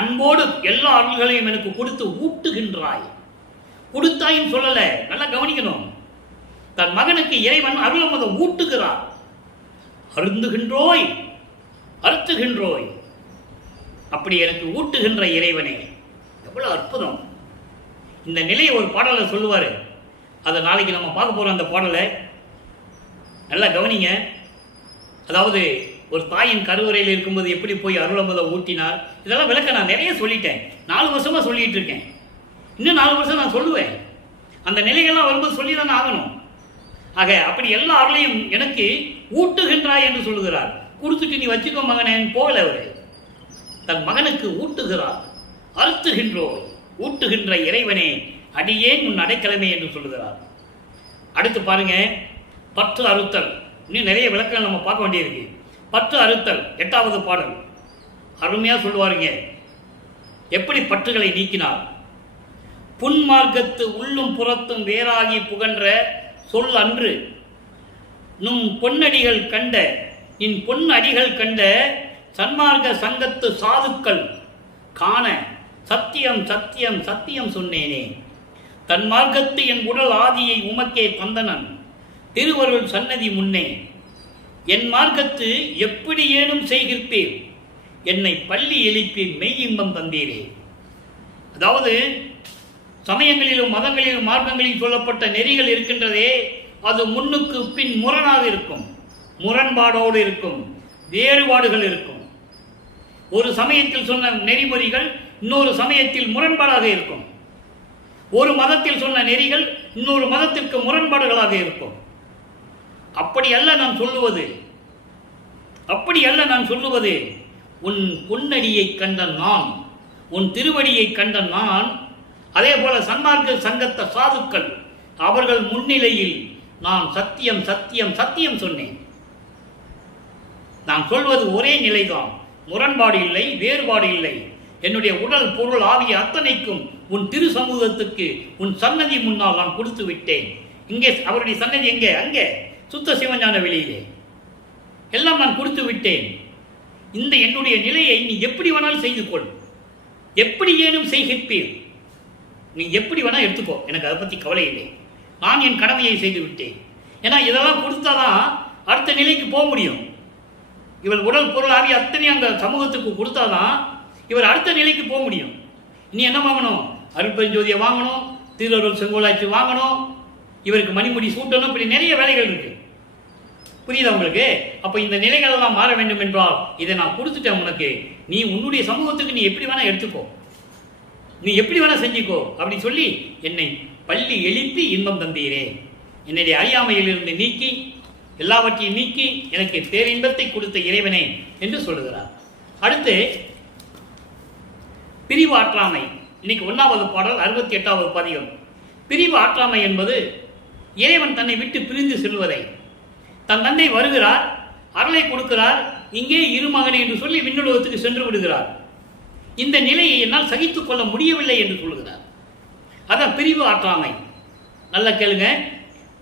அன்போடு எல்லா அருள்களையும் எனக்கு கொடுத்து ஊட்டுகின்றாய். கொடுத்தாயும் சொல்லல, நல்லா கவனிக்கணும். தன் மகனுக்கு இறைவன் அருளமுதம் ஊட்டுகிறார். அருந்துகின்றோய், அறுத்துகின்றோய், அப்படி எனக்கு ஊட்டுகின்ற இறைவனே, எவ்வளவு அற்புதம். இந்த நிலையை ஒரு பாடலை சொல்லுவார். அதை நாளைக்கு நம்ம பார்க்க போகிறோம். அந்த பாடலை நல்லா கவனிங்க. அதாவது ஒரு தாயின் கருவறையில் இருக்கும்போது எப்படி போய் அருளமுதம் ஊட்டினார், இதெல்லாம் விளக்க நான் நிறைய சொல்லிட்டேன். 4 வருஷமாக சொல்லிட்டு இருக்கேன். இன்னும் 4 வருஷம் நான் சொல்லுவேன். அந்த நிலைகள்லாம் வரும்போது சொல்லி தானே ஆகணும். ஆக அப்படி எல்லா அருளையும் எனக்கு ஊட்டுகின்றாய் என்று சொல்லுகிறார். கொடுத்துட்டு நீ வச்சுக்கோ மகனே போகல. அவர் தன் மகனுக்கு ஊட்டுகிறார். அறுத்துகின்றோய், ஊட்டுகின்ற இறைவனே, அடியேன் உன் அடைக்கலமே என்று சொல்லுகிறார். அடுத்து பாருங்க, பற்று அறுத்தல். இன்னும் நிறைய விளக்கங்கள் நம்ம பார்க்க வேண்டியிருக்கு. பற்று அறுத்தல் 8வது பாடல் அருமையா சொல்லுவாருங்க. எப்படி பற்றுகளை நீக்கினார். புன்மார்க்கத்து உள்ளும் புறத்தும் வேறாகி புகன்ற சொல் அன்று நும் பொன்னடிகள் கண்ட நின் பொன் அடிகள் கண்ட சன்மார்க்க சங்கத்து சாதுக்கள் காண சத்தியம் சத்தியம் சத்தியம் சொன்னேனே. தன் மார்க்கத்து என் உடல் ஆதியை உமக்கே தந்தனன் திருவருள் சன்னதி முன்னே. என் மார்க்கத்து எப்படி ஏனும் செய்கிற்பீர், என்னை பள்ளி எழுப்பீர் மெய்யின்பம் தந்தீரே. அதாவது சமயங்களிலும் மதங்களிலும் மார்க்கங்களில் சொல்லப்பட்ட நெறிகள் இருக்கின்றதே, அது முன்னுக்கு பின் முரணாக இருக்கும், முரண்பாடோடு இருக்கும், வேறுபாடுகள் இருக்கும். ஒரு சமயத்தில் சொன்ன நெறிமுறைகள் இன்னொரு சமயத்தில் முரண்பாடாக இருக்கும். ஒரு மதத்தில் சொன்ன நெறிகள் இன்னொரு மதத்திற்கு முரண்பாடுகளாக இருக்கும். அப்படி அல்ல நான் சொல்லுவது, அப்படி அல்ல நான் சொல்லுவது. உன் பொன்னடியை கண்ட நான், உன் திருவடியை கண்ட நான், அதே போல சன்மார்க்க சங்கத்த சாதுக்கள் அவர்கள் முன்னிலையில் நான் சத்தியம் சத்தியம் சத்தியம் சொன்னேன். நான் சொல்வது ஒரே நிலைதான், முரண்பாடு இல்லை, வேறுபாடு இல்லை. என்னுடைய உடல் பொருள் ஆகிய அத்தனைக்கும் உன் திரு சமூகத்துக்கு உன் சன்னதி முன்னால் நான் கொடுத்து விட்டேன். இங்கே அவருடைய சன்னதி எங்கே? அங்கே சுத்த சிவஞான வெளியிலே எல்லாம் நான் கொடுத்து விட்டேன். இந்த என்னுடைய நிலையை நீ எப்படி வேணாலும் செய்து கொள், எப்படி ஏனும் செய்கிற்பீர், நீ எப்படி வேணா எடுத்துக்கோ, எனக்கு அதை பற்றி கவலை இல்லை. நான் என் கடமையை செய்து விட்டேன். ஏன்னா இதெல்லாம் கொடுத்தாதான் அடுத்த நிலைக்கு போக முடியும். இவர் உடல் பொருள் ஆகிய அத்தனை அந்த சமூகத்துக்கு கொடுத்தாதான் இவர் அடுத்த நிலைக்கு போக முடியும். இனி என்ன வாங்கணும்? அருட்பெருஞ்சோதியை வாங்கணும், திருவருள் செங்கோலாட்சி வாங்கணும், இவருக்கு மணிமுடி சூட்டணும், இப்படி நிறைய வேலைகள் இருக்கு. புரியுதா உங்களுக்கு? அப்போ இந்த நிலைகள் எல்லாம் மாற வேண்டும் என்றால் இதை நான் கொடுத்துட்டேன் உனக்கு, நீ உன்னுடைய சமூகத்துக்கு நீ எப்படி வேணா எடுத்துக்கோ, நீ எப்படி வேணா செஞ்சுக்கோ அப்படி சொல்லி என்னை பள்ளி எழுப்பி இன்பம் தந்தீரே. என்னுடைய அறியாமையிலிருந்து நீக்கி எல்லாவற்றையும் நீக்கி எனக்கு பேரின்பத்தை கொடுத்த இறைவனே என்று சொல்லுகிறார். அடுத்து பிரிவு ஆற்றாமை. இன்னைக்கு 1வது பாடல் 68வது பதிகம். பிரிவு ஆற்றாமை என்பது இறைவன் தன்னை விட்டு பிரிந்து செல்வதை. தன் தந்தை வருகிறார், அருளை கொடுக்கிறார், இங்கே இரு மகனே என்று சொல்லி விண்ணுலகத்துக்கு சென்று விடுகிறார். இந்த நிலையை என்னால் சகித்துக் கொள்ள முடியவில்லை என்று சொல்லுகிறார். அதான் பிரிவு ஆற்றாமை. நல்லா கேளுங்க.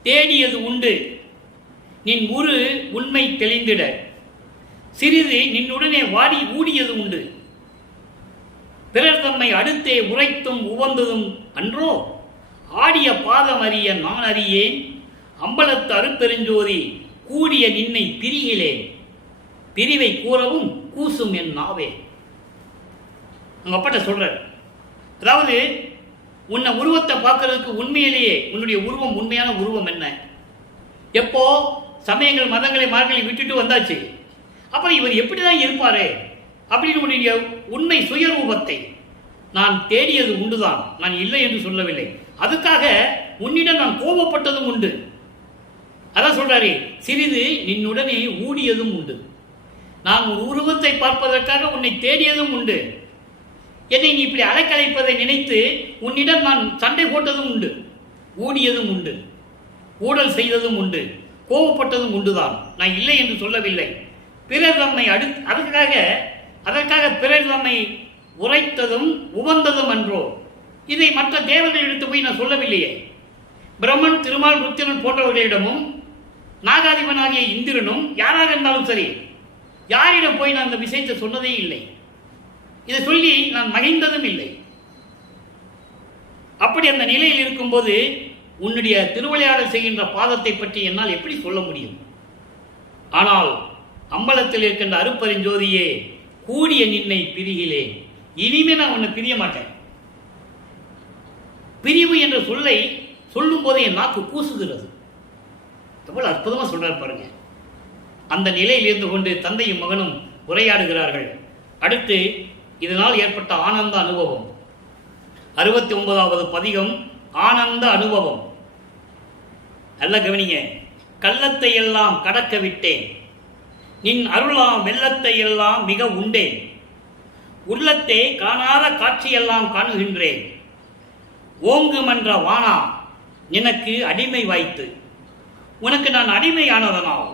தேடியது உண்டு நின் உரு உண்மை தெளிந்திட, சிறிது நின்னுடனே வாடி ஊடியது உண்டு, பிறர் தம்மை அடுத்தே உரைத்தும் உவந்ததும் அன்றோ, ஆடிய பாதம் அறிய நான் அறியேன், அம்பலத்து அருட்பெருஞ்சோதி கூடிய நின்னை பிரிகிலேன், பிரிவை கூறவும் கூசும் என் நாவே. அவங்க அப்பாட்ட சொல்றார். அதாவது உன்னை உருவத்தை பார்க்கறதுக்கு உண்மையிலேயே உன்னுடைய உருவம் உண்மையான உருவம் என்ன? எப்போ சமயங்கள் மதங்களை மார்களை விட்டுட்டு வந்தாச்சு, அப்புறம் இவர் எப்படிதான் இருப்பாரு அப்படின்னு உண்மை சுயரூபத்தை நான் தேடியது உண்டுதான், நான் இல்லை என்று சொல்லவில்லை. அதுக்காக உன்னிடம் நான் கோபப்பட்டதும் உண்டு. அதான் சொல்றாரு, சிறிது நின்னுடனே ஊடியதும் உண்டு. நான் ஒரு உருவத்தை பார்ப்பதற்காக உன்னை தேடியதும் உண்டு. என்னை நீ இப்படி அலைக்கலைப்பதை நினைத்து உன்னிடம் நான் சண்டை போட்டதும் உண்டு, ஊடியதும் உண்டு, ஊழல் செய்ததும் உண்டு, கோபப்பட்டதும் உண்டுதான். நான் இல்லை என்று சொல்லவில்லை. பிறர் தம்மை அதற்காக பிறர் தம்மை உரைத்ததும் உவந்ததும் அன்றோ. இதை மற்ற தேவர்கள் எடுத்து போய் நான் சொல்லவில்லையே. பிரம்மன், திருமால், ருத்திரன் போன்றவர்களிடமும் நாகாதிபனாகிய இந்திரனும் யாராக இருந்தாலும் சரி, யாரிடம் போய் நான் அந்த விஷயத்தை சொன்னதே இல்லை, இதை சொல்லி நான் மகிழ்ந்ததும் இல்லை. அப்படி அந்த நிலையில் இருக்கும்போது உன்னுடைய திருவிளையாடல் செய்கின்ற பாதத்தை பற்றி என்னால் எப்படி சொல்ல முடியும்? ஆனால் அம்பலத்தில் இருக்கின்ற அருப்பெருஞ்சோதியே, கூடிய நின்னை பிரிகிலே, இனிமே நான் உன்னை பிரிய மாட்டேன். பிரிவு என்ற சொல்லை சொல்லும் போதே என் நாக்கு கூசுகிறது. எவ்வளவு அற்புதமா சொல்றாரு பாருங்க. அந்த நிலையில் இருந்து கொண்டு தந்தையும் மகனும் உரையாடுகிறார்கள். அடுத்து இதனால் ஏற்பட்ட ஆனந்த அனுபவம். 69வது பதிகம் ஆனந்த அனுபவம். நல்ல கவனிங்க. கள்ளத்தை எல்லாம் கடக்க விட்டேன், நின் அருளாம் வெள்ளத்தை எல்லாம் மிக உண்டேன், உள்ளத்தே காணாத காட்சியெல்லாம் காணுகின்றேன், ஓங்குமன்ற வானா நினக்கு அடிமை வாய்த்து, உனக்கு நான் அடிமையானதனால்,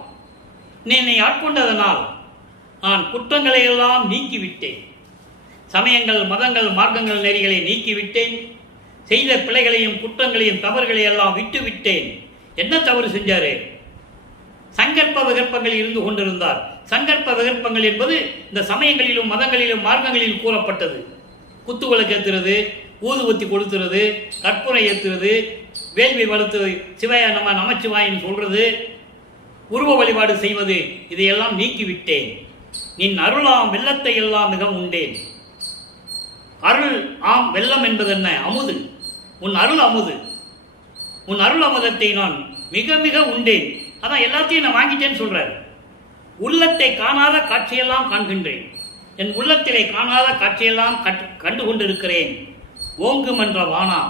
நீ என்னை ஆட்கொண்டதனால் நான் குற்றங்களையெல்லாம் நீக்கிவிட்டேன், சமயங்கள் மதங்கள் மார்க்கங்கள் நெறிகளை நீக்கிவிட்டேன், செய்த பிழைகளையும் குற்றங்களையும் தவறுகளையெல்லாம் விட்டுவிட்டேன். என்ன தவறு செஞ்சாரு? சங்கற்ப விகற்பங்கள் இருந்து கொண்டிருந்தார். சங்கற்ப விகற்பங்கள் என்பது இந்த சமயங்களிலும் மதங்களிலும் மார்க்கங்களிலும் கூறப்பட்டது. குத்துவிளக்கு ஏற்றுறது, ஊதுவத்தி கொடுத்துறது, கற்பூரை ஏற்றுறது, வேள்வி வளர்த்து சிவையா நம்ம நமச்சிவாயின்னு சொல்றது, உருவ வழிபாடு செய்வது, இதையெல்லாம் நீக்கிவிட்டேன். நின் அருளாம் வெள்ளத்தை எல்லாம் மிக உண்டேன். அருள் ஆம் வெள்ளம் என்பது என்ன? அமுது. உன் அருள் அமுது. உன் அருள் அமுதத்தை நான் மிக மிக உண்டேன். அதான் எல்லாத்தையும் நான் வாங்கிட்டேன்னு சொல்றாரு. உள்ளத்தை காணாத காட்சியெல்லாம் காண்கின்றேன், என் உள்ளத்திலே காணாத காட்சியெல்லாம் கண்டு கொண்டிருக்கிறேன். ஓங்குமன்ற வானா,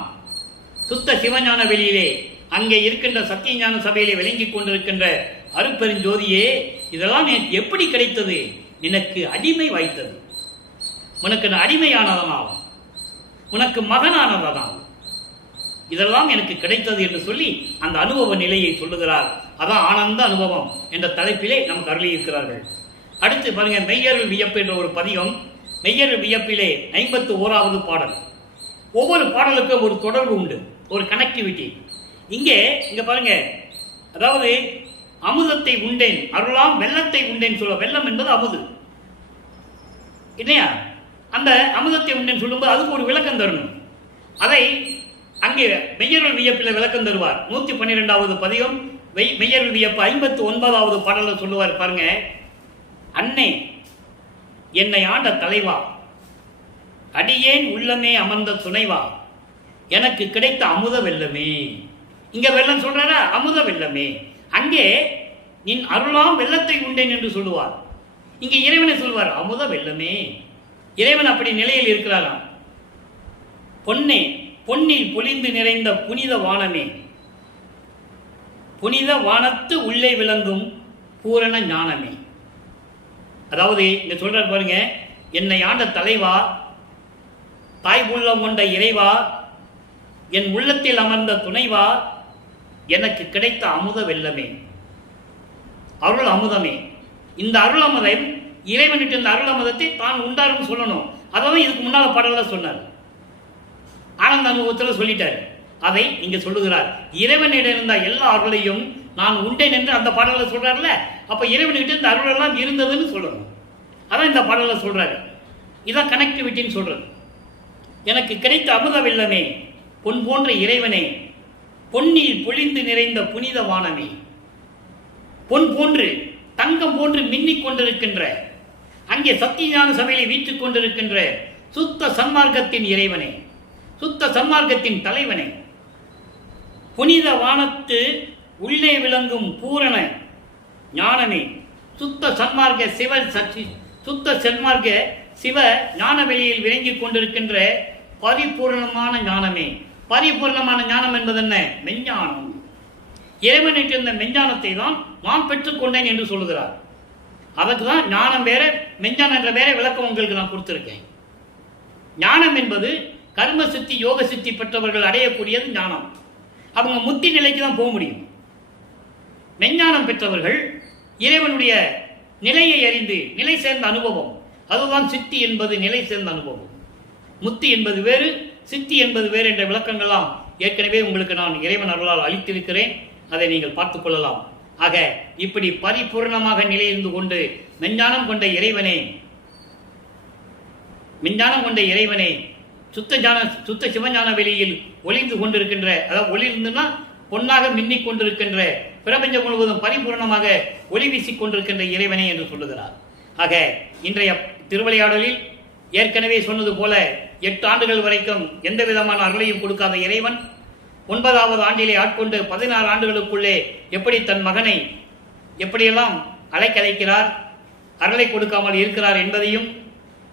சுத்த சிவஞான வெளியிலே அங்கே இருக்கின்ற சத்தியஞான சபையிலே விளங்கிக் கொண்டிருக்கின்ற அருட்பெருஞ்சோதியே, இதெல்லாம் எனக்கு எப்படி கிடைத்தது? நினக்கு அடிமை வாய்த்தது. உனக்கு அடிமையானதனால், உனக்கு மகனானதனால் இதெல்லாம் எனக்கு கிடைத்தது என்று சொல்லி அந்த அனுபவ நிலையை சொல்லுகிறார். அதான் ஆனந்த அனுபவம் என்ற தலைப்பிலே நமக்கு அருளியிருக்கிறார்கள். அடுத்து பாருங்க, மெய்யருள் வியப்பு என்ற ஒரு பதிகம். மெய்யருள் வியப்பிலே 51வது பாடல். ஒவ்வொரு பாடலுக்கும் ஒரு தொடர்பு உண்டு, ஒரு கனெக்டிவிட்டி. இங்க பாருங்க, அதாவது அமுதத்தை உண்டேன், அருளாம் வெள்ளத்தை உண்டேன் சொல்ல. வெள்ளம் என்பது அமுது இல்லையா? அந்த அமுதத்தை உண்டேன் சொல்லும்போது அதுக்கு ஒரு விளக்கம் தரணும். அதை அங்கே மெய்யருள் வியப்பில் விளக்கம் தருவார். 112வது பதிகம் மெய்யருள் வியப்பு 59வது பாடலில் சொல்லுவார் பாருங்க. அன்னை என்னை ஆண்ட தலைவா, அடியேன் உள்ளமே அமர்ந்த துணைவா, எனக்கு கிடைத்த அமுத வெள்ளமே. இங்க வெள்ளம் சொல்றாரா? அமுத வெள்ளமே. அங்கே நின் அருளாம் வெள்ளத்தை உண்டேன் என்று சொல்லுவார். இங்கே இறைவனை சொல்வார் அமுத வெள்ளமே. இறைவன் அப்படி நிலையில் இருக்கிறாராம். பொன்னே, பொன்னில் பொலிந்து நிறைந்த புனித வானமே, புனித வானத்து உள்ளே விளங்கும் பூரண ஞானமே. அதாவது இங்க சொல்றார் பாருங்க, என்னை ஆண்ட தலைவா, தாய் உள்ளம் கொண்ட இறைவா, என் உள்ளத்தில் அமர்ந்த துணைவா, எனக்கு கிடைத்த அமுத வெள்ளமே, அருள் அமுதமே. இந்த அருள் அமுதம் இறைவனிட்டு இந்த அருள் அமுதத்தை தான் உண்டாருன்னு சொல்லணும். அதான் இதுக்கு முன்னால பாடல சொன்னார். ஆனந்த அனுபவத்தில் சொல்லிட்டார். அதை இங்க சொல்லுகிறார். இறைவனிடம் இருந்த எல்லா அருளையும் நான் உண்டேன் என்று அந்த பாடல சொல்றாருல. அப்ப இறைவன்கிட்ட இந்த அருள் எல்லாம் இருந்ததுன்னு சொல்லணும். அதான் இந்த பாடல சொல்றாரு. இதான் கனெக்டிவிட்டின்னு சொல்றது. எனக்கு கிடைத்த அமுத வெள்ளமே, பொன் போன்ற இறைவனே, பொன்னில் பொழிந்து நிறைந்த புனித வானமே, பொன் போன்று தங்கம் போன்று மின்னிக் கொண்டிருக்கின்ற, அங்கே சத்தியஞான சபையிலே வீற்றுக் கொண்டிருக்கின்ற சுத்த சன்மார்க்கத்தின் இறைவனே, சுத்த சன்மார்க்கத்தின் தலைவனே, புனித வானத்து உள்ளே விளங்கும் பூரண ஞானமே, சுத்த சன்மார்க்க சிவ சக்தி, சுத்த சன்மார்க்க சிவ ஞான வெளியில் விளங்கிக் கொண்டிருக்கின்ற பரிபூர்ணமான ஞானமே. பரிபூர்ணமான ஞானம் என்பது என்ன? மெஞ்ஞானம். இறைவனுக்கு இருந்த மெஞ்ஞானத்தை தான் நான் பெற்றுக்கொண்டேன் என்று சொல்லுகிறார். அதுக்கு தான் ஞானம் வேற, மெஞ்ஞானம் என்ற வேற விளக்கம் உங்களுக்கு நான் கொடுத்திருக்கேன். ஞானம் என்பது கர்ம சித்தி யோக சித்தி பெற்றவர்கள் அடையக்கூடியது ஞானம். அவங்க முத்தி நிலைக்கு தான் போக முடியும். மெஞ்ஞானம் பெற்றவர்கள் இறைவனுடைய நிலையை அறிந்து நிலை சேர்ந்த அனுபவம், அதுதான் சித்தி என்பது நிலை சேர்ந்த அனுபவம். முத்தி என்பது வேறு, சித்தி என்பது வேறு என்ற விளக்கங்கள்லாம் ஏற்கனவே உங்களுக்கு நான் இறைவன் அருளால் அளித்திருக்கிறேன். அதை நீங்கள் பார்த்துக் கொள்ளலாம். ஆக இப்படி பரிபூர்ணமாக நிலையிருந்து கொண்டு மெஞ்ஞானம் கொண்ட இறைவனே சுத்த சிவஞான வெளியில் ஒளிந்து கொண்டிருக்கின்ற, அதாவது ஒளிர்ந்துன்னா பொன்னாக மின்னிக் கொண்டிருக்கின்ற, பிரபஞ்சம் முழுவதும் பரிபூர்ணமாக ஒளி வீசிக் கொண்டிருக்கின்ற இறைவனே என்று சொல்லுகிறார். ஆக இன்றைய திருவிளையாடலில் ஏற்கனவே சொன்னது போல 8 ஆண்டுகள் வரைக்கும் எந்த விதமான அருளையும் கொடுக்காத இறைவன் 9வது ஆண்டிலே ஆட்கொண்டு 16 ஆண்டுகளுக்குள்ளே எப்படி தன் மகனை எப்படியெல்லாம் அழைக்கிறார், அருளை கொடுக்காமல் இருக்கிறார் என்பதையும்,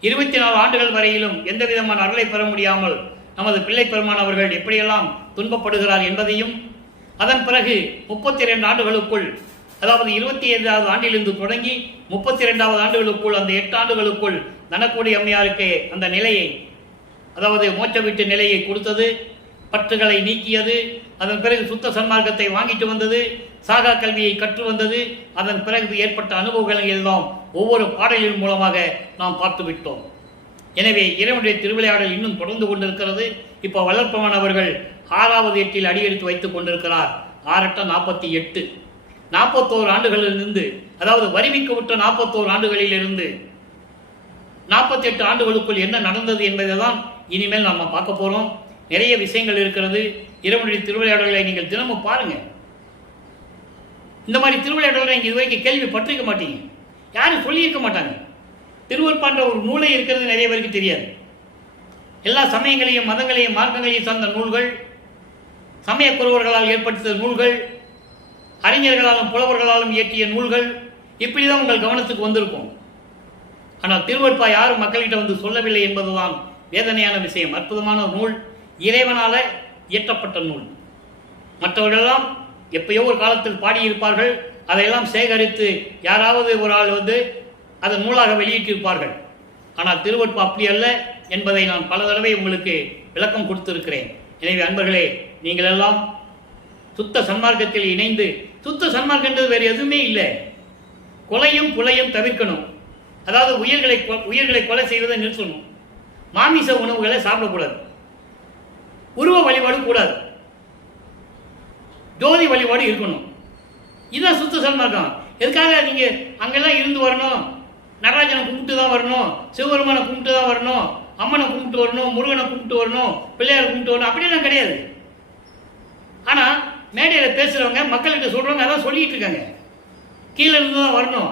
24 ஆண்டுகள் வரையிலும் எந்த விதமான அருளை பெற முடியாமல் நமது பிள்ளை பெருமான் அவர்கள் எப்படியெல்லாம் துன்பப்படுகிறார் என்பதையும், அதன் பிறகு 32 ஆண்டுகளுக்குள், அதாவது 25வது ஆண்டிலிருந்து தொடங்கி 32வது ஆண்டுகளுக்குள், அந்த 8 ஆண்டுகளுக்குள் தனக்கோடி அம்மையாருக்கு அந்த நிலையை, அதாவது மோட்ச வீட்டு நிலையை கொடுத்தது, பற்றுகளை நீக்கியது, அதன் பிறகு சுத்த சன்மார்க்கத்தை வாங்கிட்டு வந்தது, சாகா கல்வியை கற்று வந்தது, அதன் பிறகு ஏற்பட்ட அனுபவங்களை எல்லாம் ஒவ்வொரு பாடலின் மூலமாக நாம் பார்த்து விட்டோம். எனவே இறைவனுடைய திருவிளையாடல் இன்னும் தொடர்ந்து கொண்டிருக்கிறது. இப்போ வளர்ப்பவன் அவர்கள் 6வது எட்டில் அடியெடுத்து வைத்துக் கொண்டிருக்கிறார். 6 48, 41 ஆண்டுகளிலிருந்து, அதாவது வருவிக்கு விட்ட 41 ஆண்டுகளிலிருந்து 48 ஆண்டுகளுக்குள் என்ன நடந்தது என்பதை தான் இனிமேல் நம்ம பார்க்க போறோம். நிறைய விஷயங்கள் இருக்கிறது. இறைவனுடைய திருவிளையாடல்களை நீங்கள் தினமும் பாருங்க. இந்த மாதிரி திருவிளையாடல்களை நீங்கள் இதுவரைக்கும் கேள்விப்பட்டிருக்க மாட்டீங்க, யாரும் சொல்லியிருக்க மாட்டாங்க. திருவருட்பான்ற ஒரு நூலை இருக்கிறது நிறைய பேருக்கு தெரியாது. எல்லா சமயங்களையும் மதங்களையும் மார்க்கங்களையும் சார்ந்த நூல்கள், சமய குருவர்களால் ஏற்படுத்திய நூல்கள், அறிஞர்களாலும் புலவர்களாலும் இயற்றிய நூல்கள், இப்படிதான் உங்கள் கவனத்துக்கு வந்திருக்கும். ஆனால் திருவருட்பா யாரும் மக்கள்கிட்ட வந்து சொல்லவில்லை என்பதுதான் வேதனையான விஷயம். அற்புதமான நூல், இறைவனால இயற்றப்பட்ட நூல். மற்றவர்களெல்லாம் எப்பயோ ஒரு காலத்தில் பாடியிருப்பார்கள், அதையெல்லாம் சேகரித்து யாராவது ஒரு ஆள் வந்து அதை நூலாக வெளியிட்டிருப்பார்கள். ஆனால் திருவருட்பா அப்படி அல்ல என்பதை நான் பல தடவை உங்களுக்கு விளக்கம் கொடுத்திருக்கிறேன். எனவே அன்பர்களே, நீங்கள் எல்லாம் சுத்த சன்மார்க்கத்தில் இணைந்து, சுத்த சன்மார்க்கன்றது வேறு எதுவுமே இல்லை, கொலையும் புலையும் தவிர்க்கணும். அதாவது உயிர்களை கொலை செய்வதை நிறுத்தணும், மாமிச உணவுகளை சாப்பிடக்கூடாது, உருவ வழிபாடு கூடாது, ஜோதி வழிபாடு இருக்கணும். இதுதான் சுத்த சன்மார்க்கம். எதுக்காக நீங்க அங்கெல்லாம் இருந்து வரணும், நடராஜனை கும்பிட்டு தான் வரணும், சிவபெருமானை கும்பிட்டு தான் வரணும், அம்மனை கும்பிட்டு வரணும், முருகனை கும்பிட்டு வரணும், பிள்ளையாரை கும்பிட்டு வரணும், அப்படியெல்லாம் கிடையாது. ஆனா மேடையில் பேசுறவங்க மக்கள்கிட்ட சொல்றவங்க அதான் சொல்லிட்டு இருக்காங்க, கீழே இருந்து தான் வரணும்,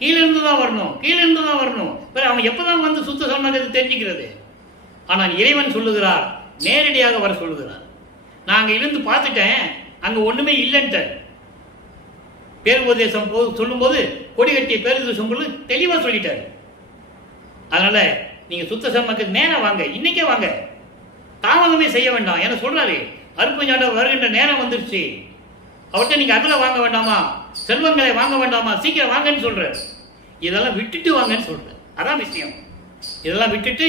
கீழே இருந்து தான் வரணும், கீழே இருந்து தான் வரணும். அவன் எப்பதான் வந்து சுத்த சன்மார்க்கத்தை தெரிஞ்சுக்கிறது? ஆனால் இறைவன் சொல்லுகிறார், நேரடியாக வர சொல்லுகிறார். நான் அங்க இருந்து பார்த்துட்டேன், அங்க ஒண்ணுமே இல்லைன்ட்டு பேருபதேசம் சொல்லும் போது கொடி கட்டிய பேருபதேசம் தெளிவா சொல்லிட்டாரு. அதனால நீங்க சுத்த சன்மார்க்கத்துக்கு நேரம் வாங்க, இன்னைக்கே வாங்க, தாமதமே செய்ய வேண்டாம். என சொல்றாரு, அருட்பெருஞ்சாண்டவர் வருகின்ற நேரம் வந்துருச்சு, அவர்கிட்ட நீங்க அதுல வாங்க வேண்டாமா, செல்வங்களை வாங்க வேண்டாமா, சீக்கிரம் வாங்கன்னு சொல்ற. இதெல்லாம் விட்டுட்டு வாங்கன்னு சொல்ற. அதான் விஷயம். இதெல்லாம் விட்டுட்டு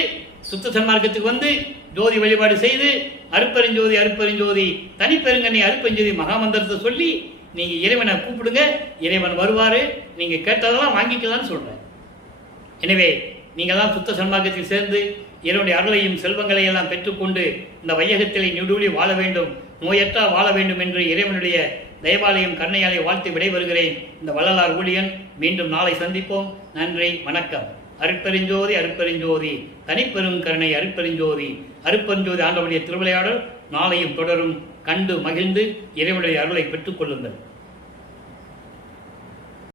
சுத்த சன்மார்க்கத்துக்கு வந்து ஜோதி வழிபாடு செய்து அருட்பெருஞ்சோதி அருட்பெருஞ்சோதி தனிப்பெருங்கண்ணி அருட்பெருஞ்சோதி மகாமந்திரத்தை சொல்லி நீங்க இறைவனை கூப்பிடுங்க, இறைவன் வருவாரு, நீங்க கேட்டதெல்லாம் வாங்கிக்கலாம்னு சொல்றேன். எனவே நீங்கள்லாம் சுத்த சன்மார்க்கத்தில் சேர்ந்து இறைவனுடைய அருளையும் செல்வங்களையும் எல்லாம் பெற்றுக்கொண்டு இந்த வையகத்திலே நெடுவழி வாழ வேண்டும், நோயற்றா வாழ வேண்டும் என்று இறைவனுடைய தயவாலயம் கருணையாலை வாழ்த்து விடைபெறுகிறேன். இந்த வள்ளலார் ஊழியன். மீண்டும் நாளை சந்திப்போம். நன்றி, வணக்கம். அருட்பெருஞ்சோதி அருட்பெருஞ்சோதி தனிப்பெரும் கருணை அருட்பெருஞ்சோதி. அருட்பெருஞ்சோதி ஆண்டவனுடைய திருவிளையாடல் நாளையும் தொடரும். கண்டு மகிழ்ந்து இறைவனுடைய அருளை பெற்றுக் கொள்ளுங்கள்.